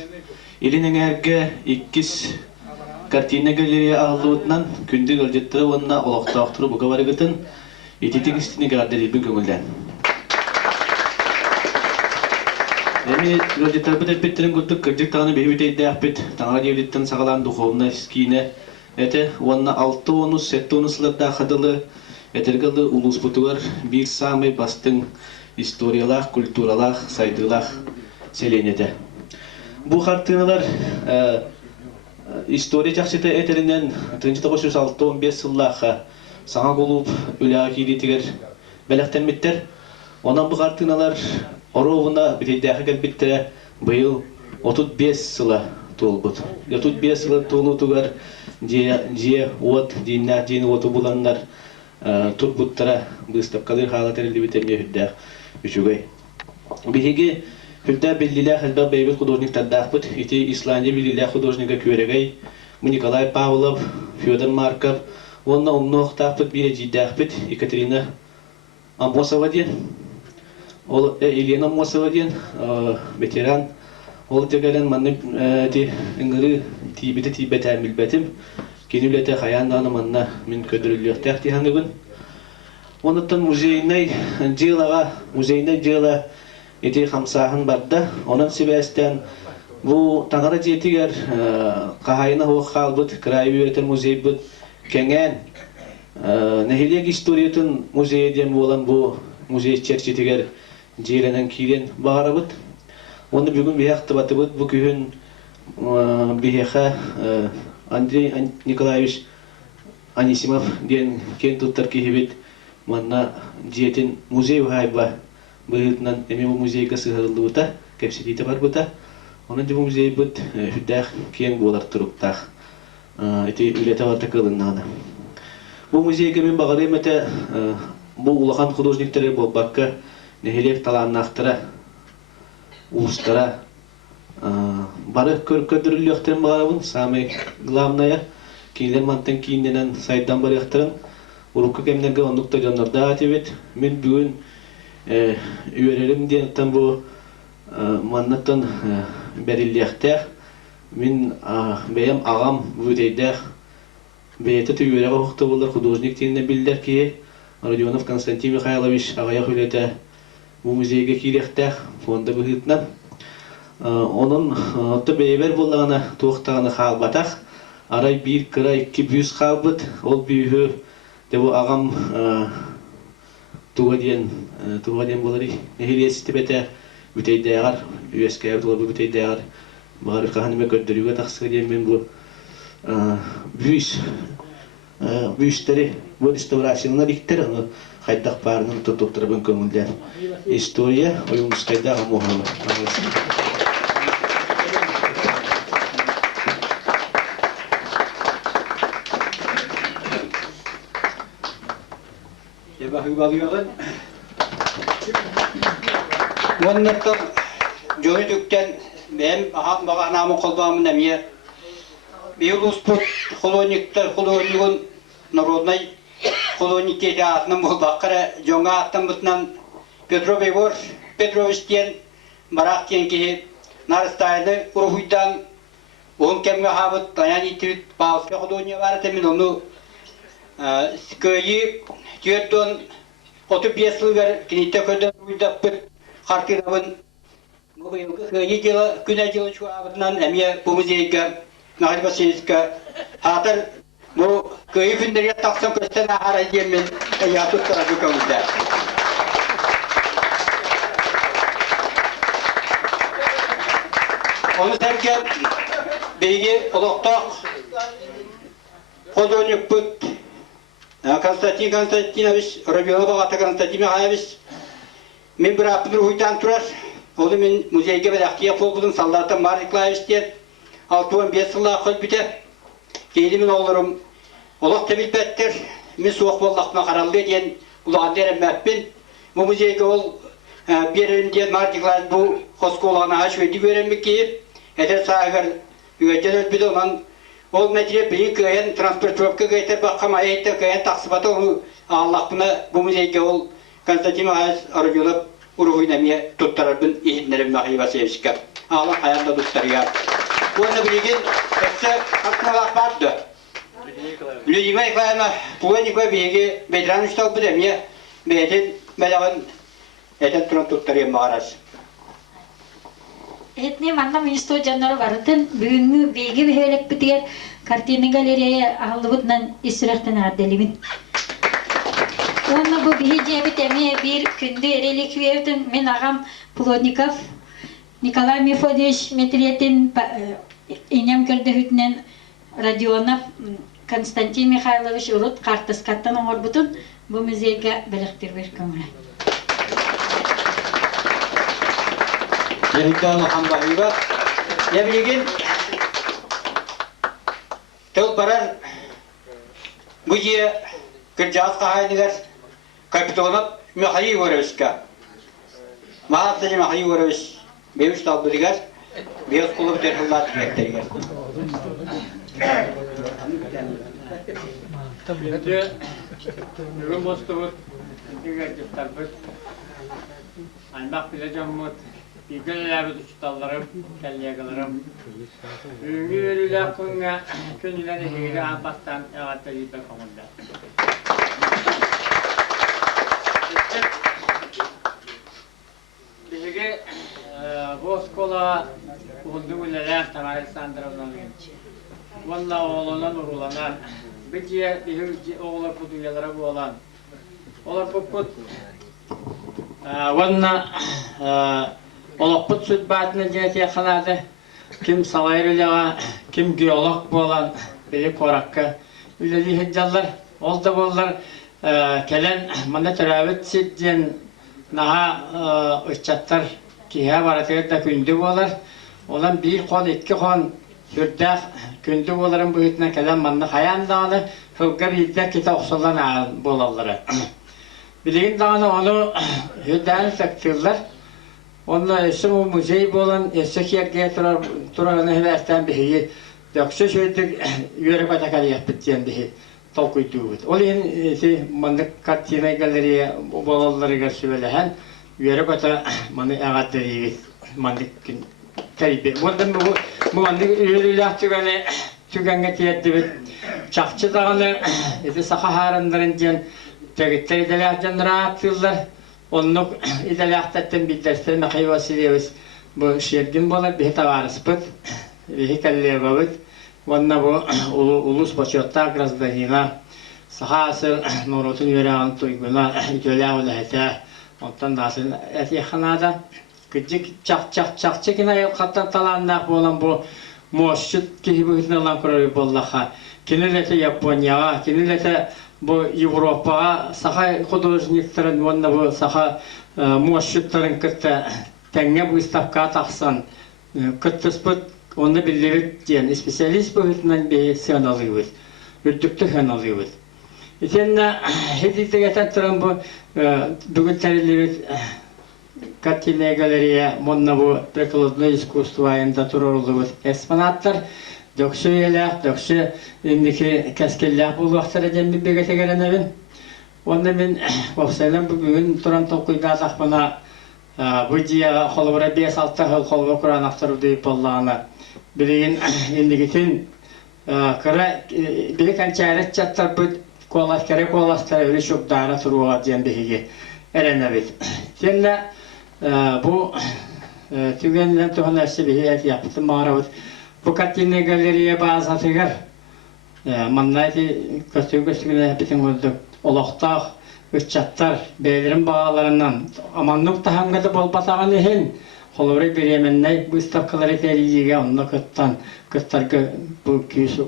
илинеңерге 2 картина галерея алуутнан күндү галжеттер онна олоктоктуру буга барыгытын ититигистини гардерибин көңүлден. Эми галжеттер биттерин коддук кырдык таганы бейбитейде аппит таңа девлеттен сагалан духовна скине эте онна 6-7 сыларда хадылы этергалы улус бутугар бир самый бастың историялах, культуралах, сайдылах селенеде. Бу картиналар история жакшыты этеринен 1915 сыллаха саңа болуп үлага кийдитигер белектенмиттер. Онан бу картиналар оровуна битейдеахи келбиттере быйыл 35 сыла толбут. 35 сыла толутугар же от дийна жени оту буланнар турбуттара выставкалар халатерли битемне хүддах үчүгөй. Биһиги хүддә беллилә хәлбә бәйбит художниктар дахпыт, ити Исландия беллилә художника күрегәй, Николай Павлов, Федор Марков, онна умнох тахпыт бире жидахпыт, Екатерина Амосова ден, ол Елена Амосова ден, ветеран, ол тегелен манны ди иңгыры тибите тибете милбетим, кинүлете хаяннаны манна мин көдүрүлүк тахтиһаныбын. Онуттан музейный жыла эти хамсаһын барда, онун себестен бу таңара жетигер кахайна хо халбыт краевый музей бут кеңен нехилек историятын музейден болан бу музей черчетигер желенен кирен багарабыт. Оны бүгүн бияқты батыбыт бу күн бияха Андрей Николаевич Анисимов ден кен туттар кихибит манна жетин музей хайба быытнан эми бу музейга сыгырылыбыта кепсидите бар бута. Онун бу музей бут хүддах кен болар туруктах. Эти үлете барта кылыннана. Бу музейге мен багары эмете бу улахан художниктер болбакка нехелек таланнактыра устара бары көркөдүрүлөктен багарабын самый главная кинлер мантен кинненен сайдан барыктырын урукка кемнерге ондукта жонорда атебет мен бүгүн үйрелим диентен бу маннаттан берилектер мен бейем агам бүдейдер бейте түйреге хукта булар художник тине билдер ки Родионов Константин Михайлович агая хүлете бу музейге киректер фонда быгытнан onun da beyber bulağına tuğtağını halbataq aray bir kıra 200 halbıt ol büyüğü de bu ağam тугаден болары нехилиестибете бүтейдегар үескә булып бүтейдегар бар каханме көддөрүгө таксы дем мен бу бүйүстери бу реставрацияны диктер аны хайдак барынын тутуптыр бен көңүлдер история оюмскайда амохана Оннаттан жөне түктен мен бағанамын қолбамын әмия. Биыл ұспыт холоникун народной холоникке атының болбаққыры жоңа аттан бұтынан Петрович кен барақ кен кейі нарыстайды ұрғыйдан оң кәмге қабыт таян итіріт бағысқа холония бар әтемен оны көйі түйеттен 35 жылғар кенетті көден ұйдап бұт қартырабын күнә жылы шуабытынан әмия бұл музейге нағырба сейізге хатыр бұл көйі күндерге тақсын көстен ағар әдеммен әйатып тұрады көңілді. Оны сәрке бейге ұлықтақ художник бұт Константин Константинович, Робионов аты Константин Михайлович, мен бір апын ұйдан тұрар. Оны мен музейге бір ақтия қолбудың солдаты Марк Николаевичтен 6-15 жылға қөл біте. Кейді мен олырым, олық тәбіл бәттір, мен суық болдақына қаралды ден ұлаған дәрім мәппен. Бұл музейге ол берілімден Марк Николаевич бұл қосқы олағына аш өйді көремі кейіп, әдер сағығыр үйеттен өлбеді онан ол мәтре білін көйен транспортировка көйтер баққа майетті көйен тақсыбаты оны Аллақпына бұл музейге ол Константин Михайлович Робионов ұрғынамия тұттарабын ехіднерім Махиба Севшіка. Аллах аянда тұттарыға. Оны білеген әтсі қартыналақ барды. Людмила Николаевна Пуланикова бейге бедран ұштау бұдамия бәйтен бәліғын әтен тұран тұттарыға мағарасы. Этне манна министр жаннары барытын бүгүнгү беги бехелек битер картина галерея алыбытнан исрехтен арделибин. Онна бу бихиже битеме бир күндө реликвиятын мен агам Плотников Николай Мефодович Метриетин инем көрдөһүтнен Родионов Константин Михайлович урут картаскаттан оңорбутун бу музейге белектер беркөмүрө. Yahittan Hambahiba, Yabilgin Tel Parar Buji Kirjas Kahanigar Kapitonov Mihail Vorovska Mahatma Mihail Vorovich Bevstal Budigar Bevs Kulub Terhulat Rekterigar. İgillerimiz uçtallarım, kelliyakalarım. Ünlüler kınga, künlüleri hiri anbastan ağatta yipe komunda. Bizge bu skola olduğu ülkeler tamamı sandırılan. Valla oğlanlar uğurlanar. Bizce oğlan kutuyalara bu olan. Oğlan puput. Valla Olaqput sütbatını jete xanadı. Kim salayırılağa, kim geolog bolan, biri korakka. Üleli hecjallar, olda bollar, kelen mana teravit sidjen naha ıçattar kiha baratı da kündü bolar. Olan bir kol, iki kol sürdağ kündü boların büyütüne kelen manna hayan dağını, hılga bilde kita oxsallan bolalları. Bilgin dağını onu hüddağını saktırlar. Onunla esim o müzeyi bolan esek yerge turağını heverten bihi yakşı şeydik yörük atakali yapıttiyen bihi tolkuyduğu. Olayın mandık kartina galeriye bolalları görsüvelehen yörük ata manı ağatları mandık taribi. Bundan bu mandık yörülah tügenge tiyeddi bit. Çakçı dağını saha haranların diyen tegitleri delahcan rahatsızlar. Onu idalahtatten bildirsen Mihail Vasilyevich bu şehirden bolar bir tavarıspıt, bir kalleyevavet. Vonna bu ulus почетта гражданина сахасыр норотун юраган туйгуна ütölä ulahta ondan dasın etixanada küçük çak kina hatta talannak bolan bu moşut ki bu hitnalan kurarı bollaha kinilete Japoniya kinilete bu Avrupa saha художниктарын онда bu saha moşutların kıtta tenge bu istavka taksan kıttıspıt onu bildirit diyen spesialist bu hitnan bir sen alıyoruz ürdükte sen alıyoruz İçinde hediye getiren bu bugün terliği Картинная галерея модного прикладного искусства инда турулугут экспонаттар докшуелер докшу индики каскеллер булуактар демби бегетегеренебин онда мен вапсайлам бүгүн туран толкуйда сахпана будия холбора 5-6 хол холбо куран автору деп болланы билген индигитин кара билек анчарат чаттар бут колас керек коластар решуп дара туруга дембиге эренебит сенде bu tügenden tohunası bir et yaptı mağaravut. Bu Kартинная галерея bazı teger. Mannayti köstügüne bütün oldu. Olaqtaq, üççattar, beylerin bağlarından amanlık tahangada bol batağın ehen. Holore biremennay bu istakları teriyige onunla kıttargı bu küsü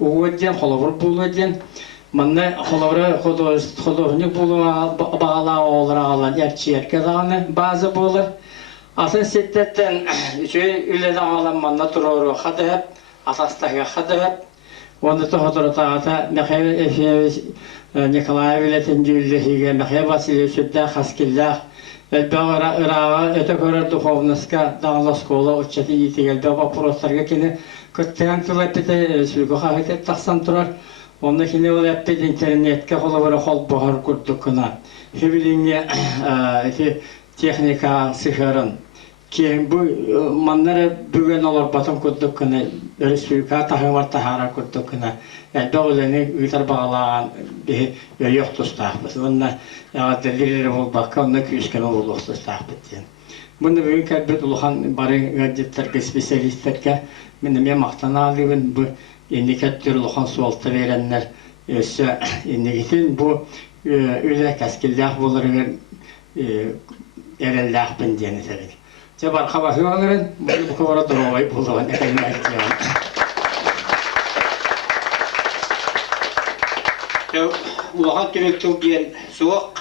uğudyen, holore buludyen. Manna холовра художник булу багала олар алан эрчерке даны базы булар. Атын сеттен үчө үледен алан манна турору хадап, атастага хадап. Онда тоходоротата Михаил Ефимович Николаевич Тендюллехиге Михаил Васильевич да хаскиллах. Элбагара ырага өтөкөрөр духовноска дагла школа учети итигел да вопростарга кене көттөгөн тулапете сүлгө хагыт таксан турар. Onda kine ol yaptık internetke kolabora hol bahar kurduk kana. Hebilinge teknika sıhırın. Ki bu manlara bugün olur batın kurduk kana. Respublika tahıvar tahara kurduk kana. Dağılını ütar bağlan bir yok tutahbız. Onda delilleri ol bakka onda küsken olur tutahbız. Bunda bugün kalbet uluhan bari gadgetler spesialistlerke benim maktana alıyorum bu indikatör uluhan sualtı verenler ise indikitin bu öyle kaskillah bulurun erellah bendiyeni tabii. Cebar kabahı alırın bu kavara doğayı bulunan efendim Uluhan tümüktül diyen soğuk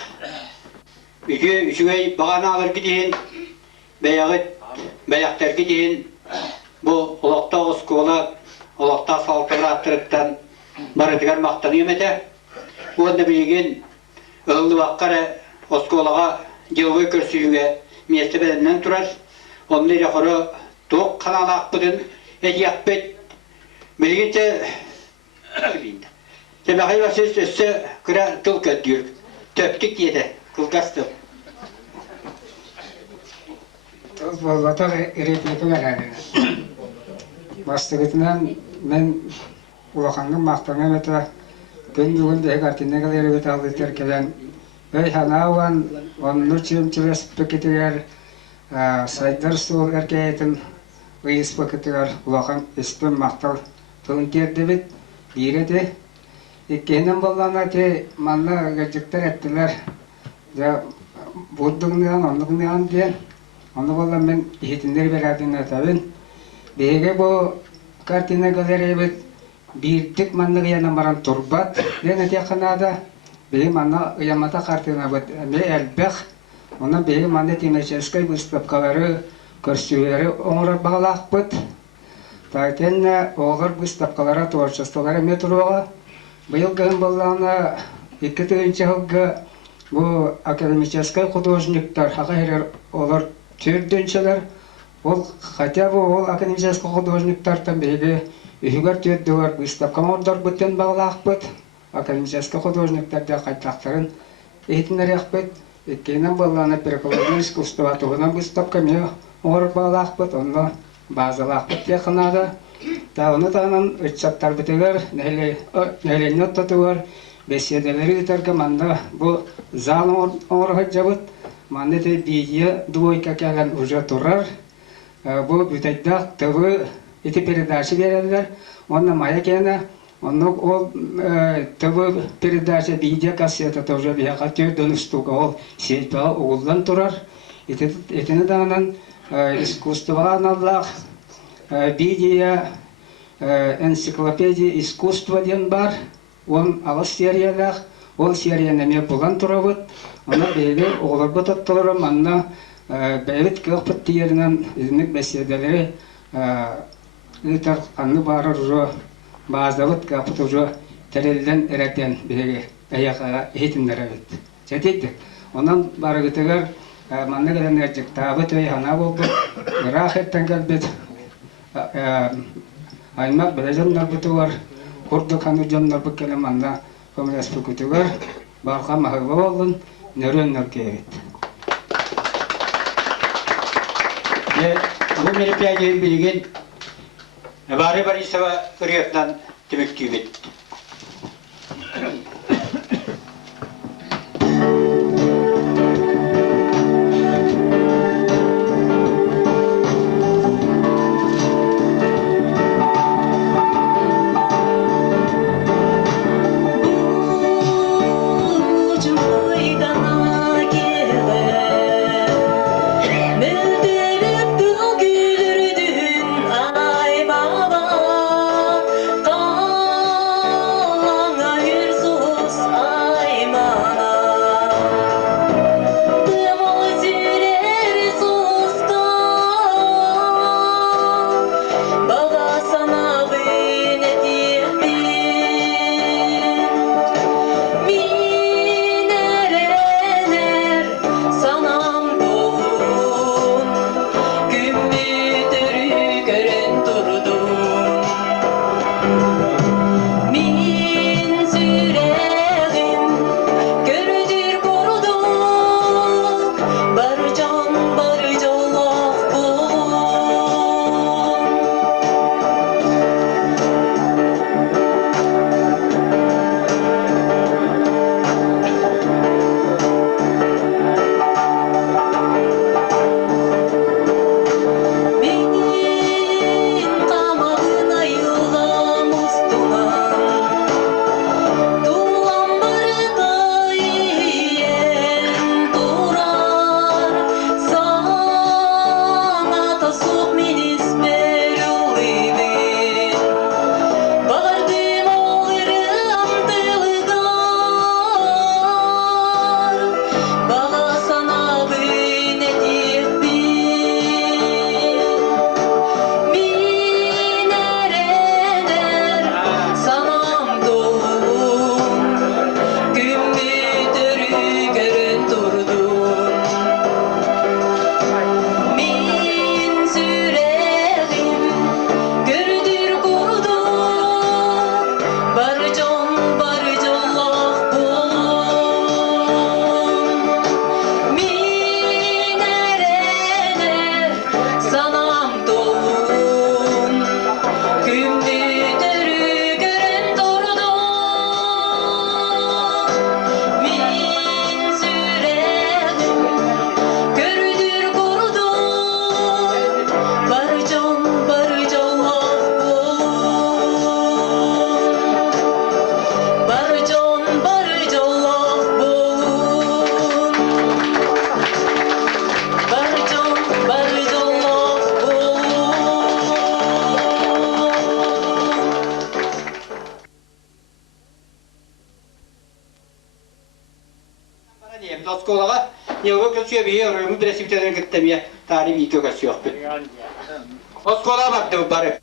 üçüge bağana alır gidiyin beyağıt beyaktar gidiyin bu ulaqta oskola ulaqta saltara attırıktan barıtıgar maqtanıyım ete onda bilgin ıldı vaqqara oskolağa geovi kürsüyüge miyeste bedenden turar onda yakırı toq kanal aqbıdın et yakbet bilgince Temel vasıs üstü kıra tıl kötüyor töptük yedi kılgastı Vallahi replika veradi. Başlıktan men ulaqanın maqtamı meta gün de Kартинная галерея aldı terkelen ve hanavan onun için çevrespeketiler saydarsu erkeğin ve ispeketiler ulaqan istem maqtal tönker birede ikenen bollana ki manna gecikler ettiler ya buddundan ondan diye onu valla ben eğitimleri verdiğine tabii. Bege bu Kартинная галерея birdik manna yanamaran turbat. Ne diye kanada bege manna yamata Kартина bu ne elbek. Ona bege manna temizleskay bu stapkaları kürsüleri onlara bağlaq bud. Taken oğur bu stapkalara tворчестволары metroga. Bu yıl gün bollana 2000 yılga bu академический художниктар хагайрар олар Türdünçeler, хотя бы ол академический художниктардан беги үйгөр түрдүгөр выставканы ордор бүтен баглаак бут. Академический художниктарда кайтактарын этинер якбыт. Экенен баланы прикладное искусство тугунан выставканы ор баглаак бут. Онда базалаак бут якынада. Та оны танан үччаттар бүтөгөр, нелени оттотугөр, беседелери үтөргө манда бу зал орго жабыт. Манете видео двойка калган уже турар. Бу бүтөйдак ТВ эти передачи берелер. Онна мая кена, ол ТВ передача видеокассета тоже бияка төрдөн штука ол сетпа угулдан турар. Этени дагынан искусствоға арналлах видео энциклопедия искусства ден бар. Он алыс сериялах, ол серияны ме булан турабыт. Ана бейле оғыларбыт аттыларым, анна бәйбіт көлпіт тиерінен измек бәседелері үтір анны барыр жо, баздабыт капыт жо тәрелден әрәктен беге әяқаға ейтіндері бет. Жәтейді. Онан бары күтігер манны кәлен әржік табыт өй хана болды. Ирақ еттен кәлбет. Аймақ білежемнер бұты бар. Құрды қаны жонлар бұк кәлем манна көмірес бұк күтігер. Барқа мағылы болдың. Нөрөннөр кейбет. Бұл мероприятиен білген Бары Борисова үргетнан түмік кейбет. Досколага неуга көсүө бие рөмү бресиптерен кеттемия тарим ике көсүөкпүт. Оскола барды бары.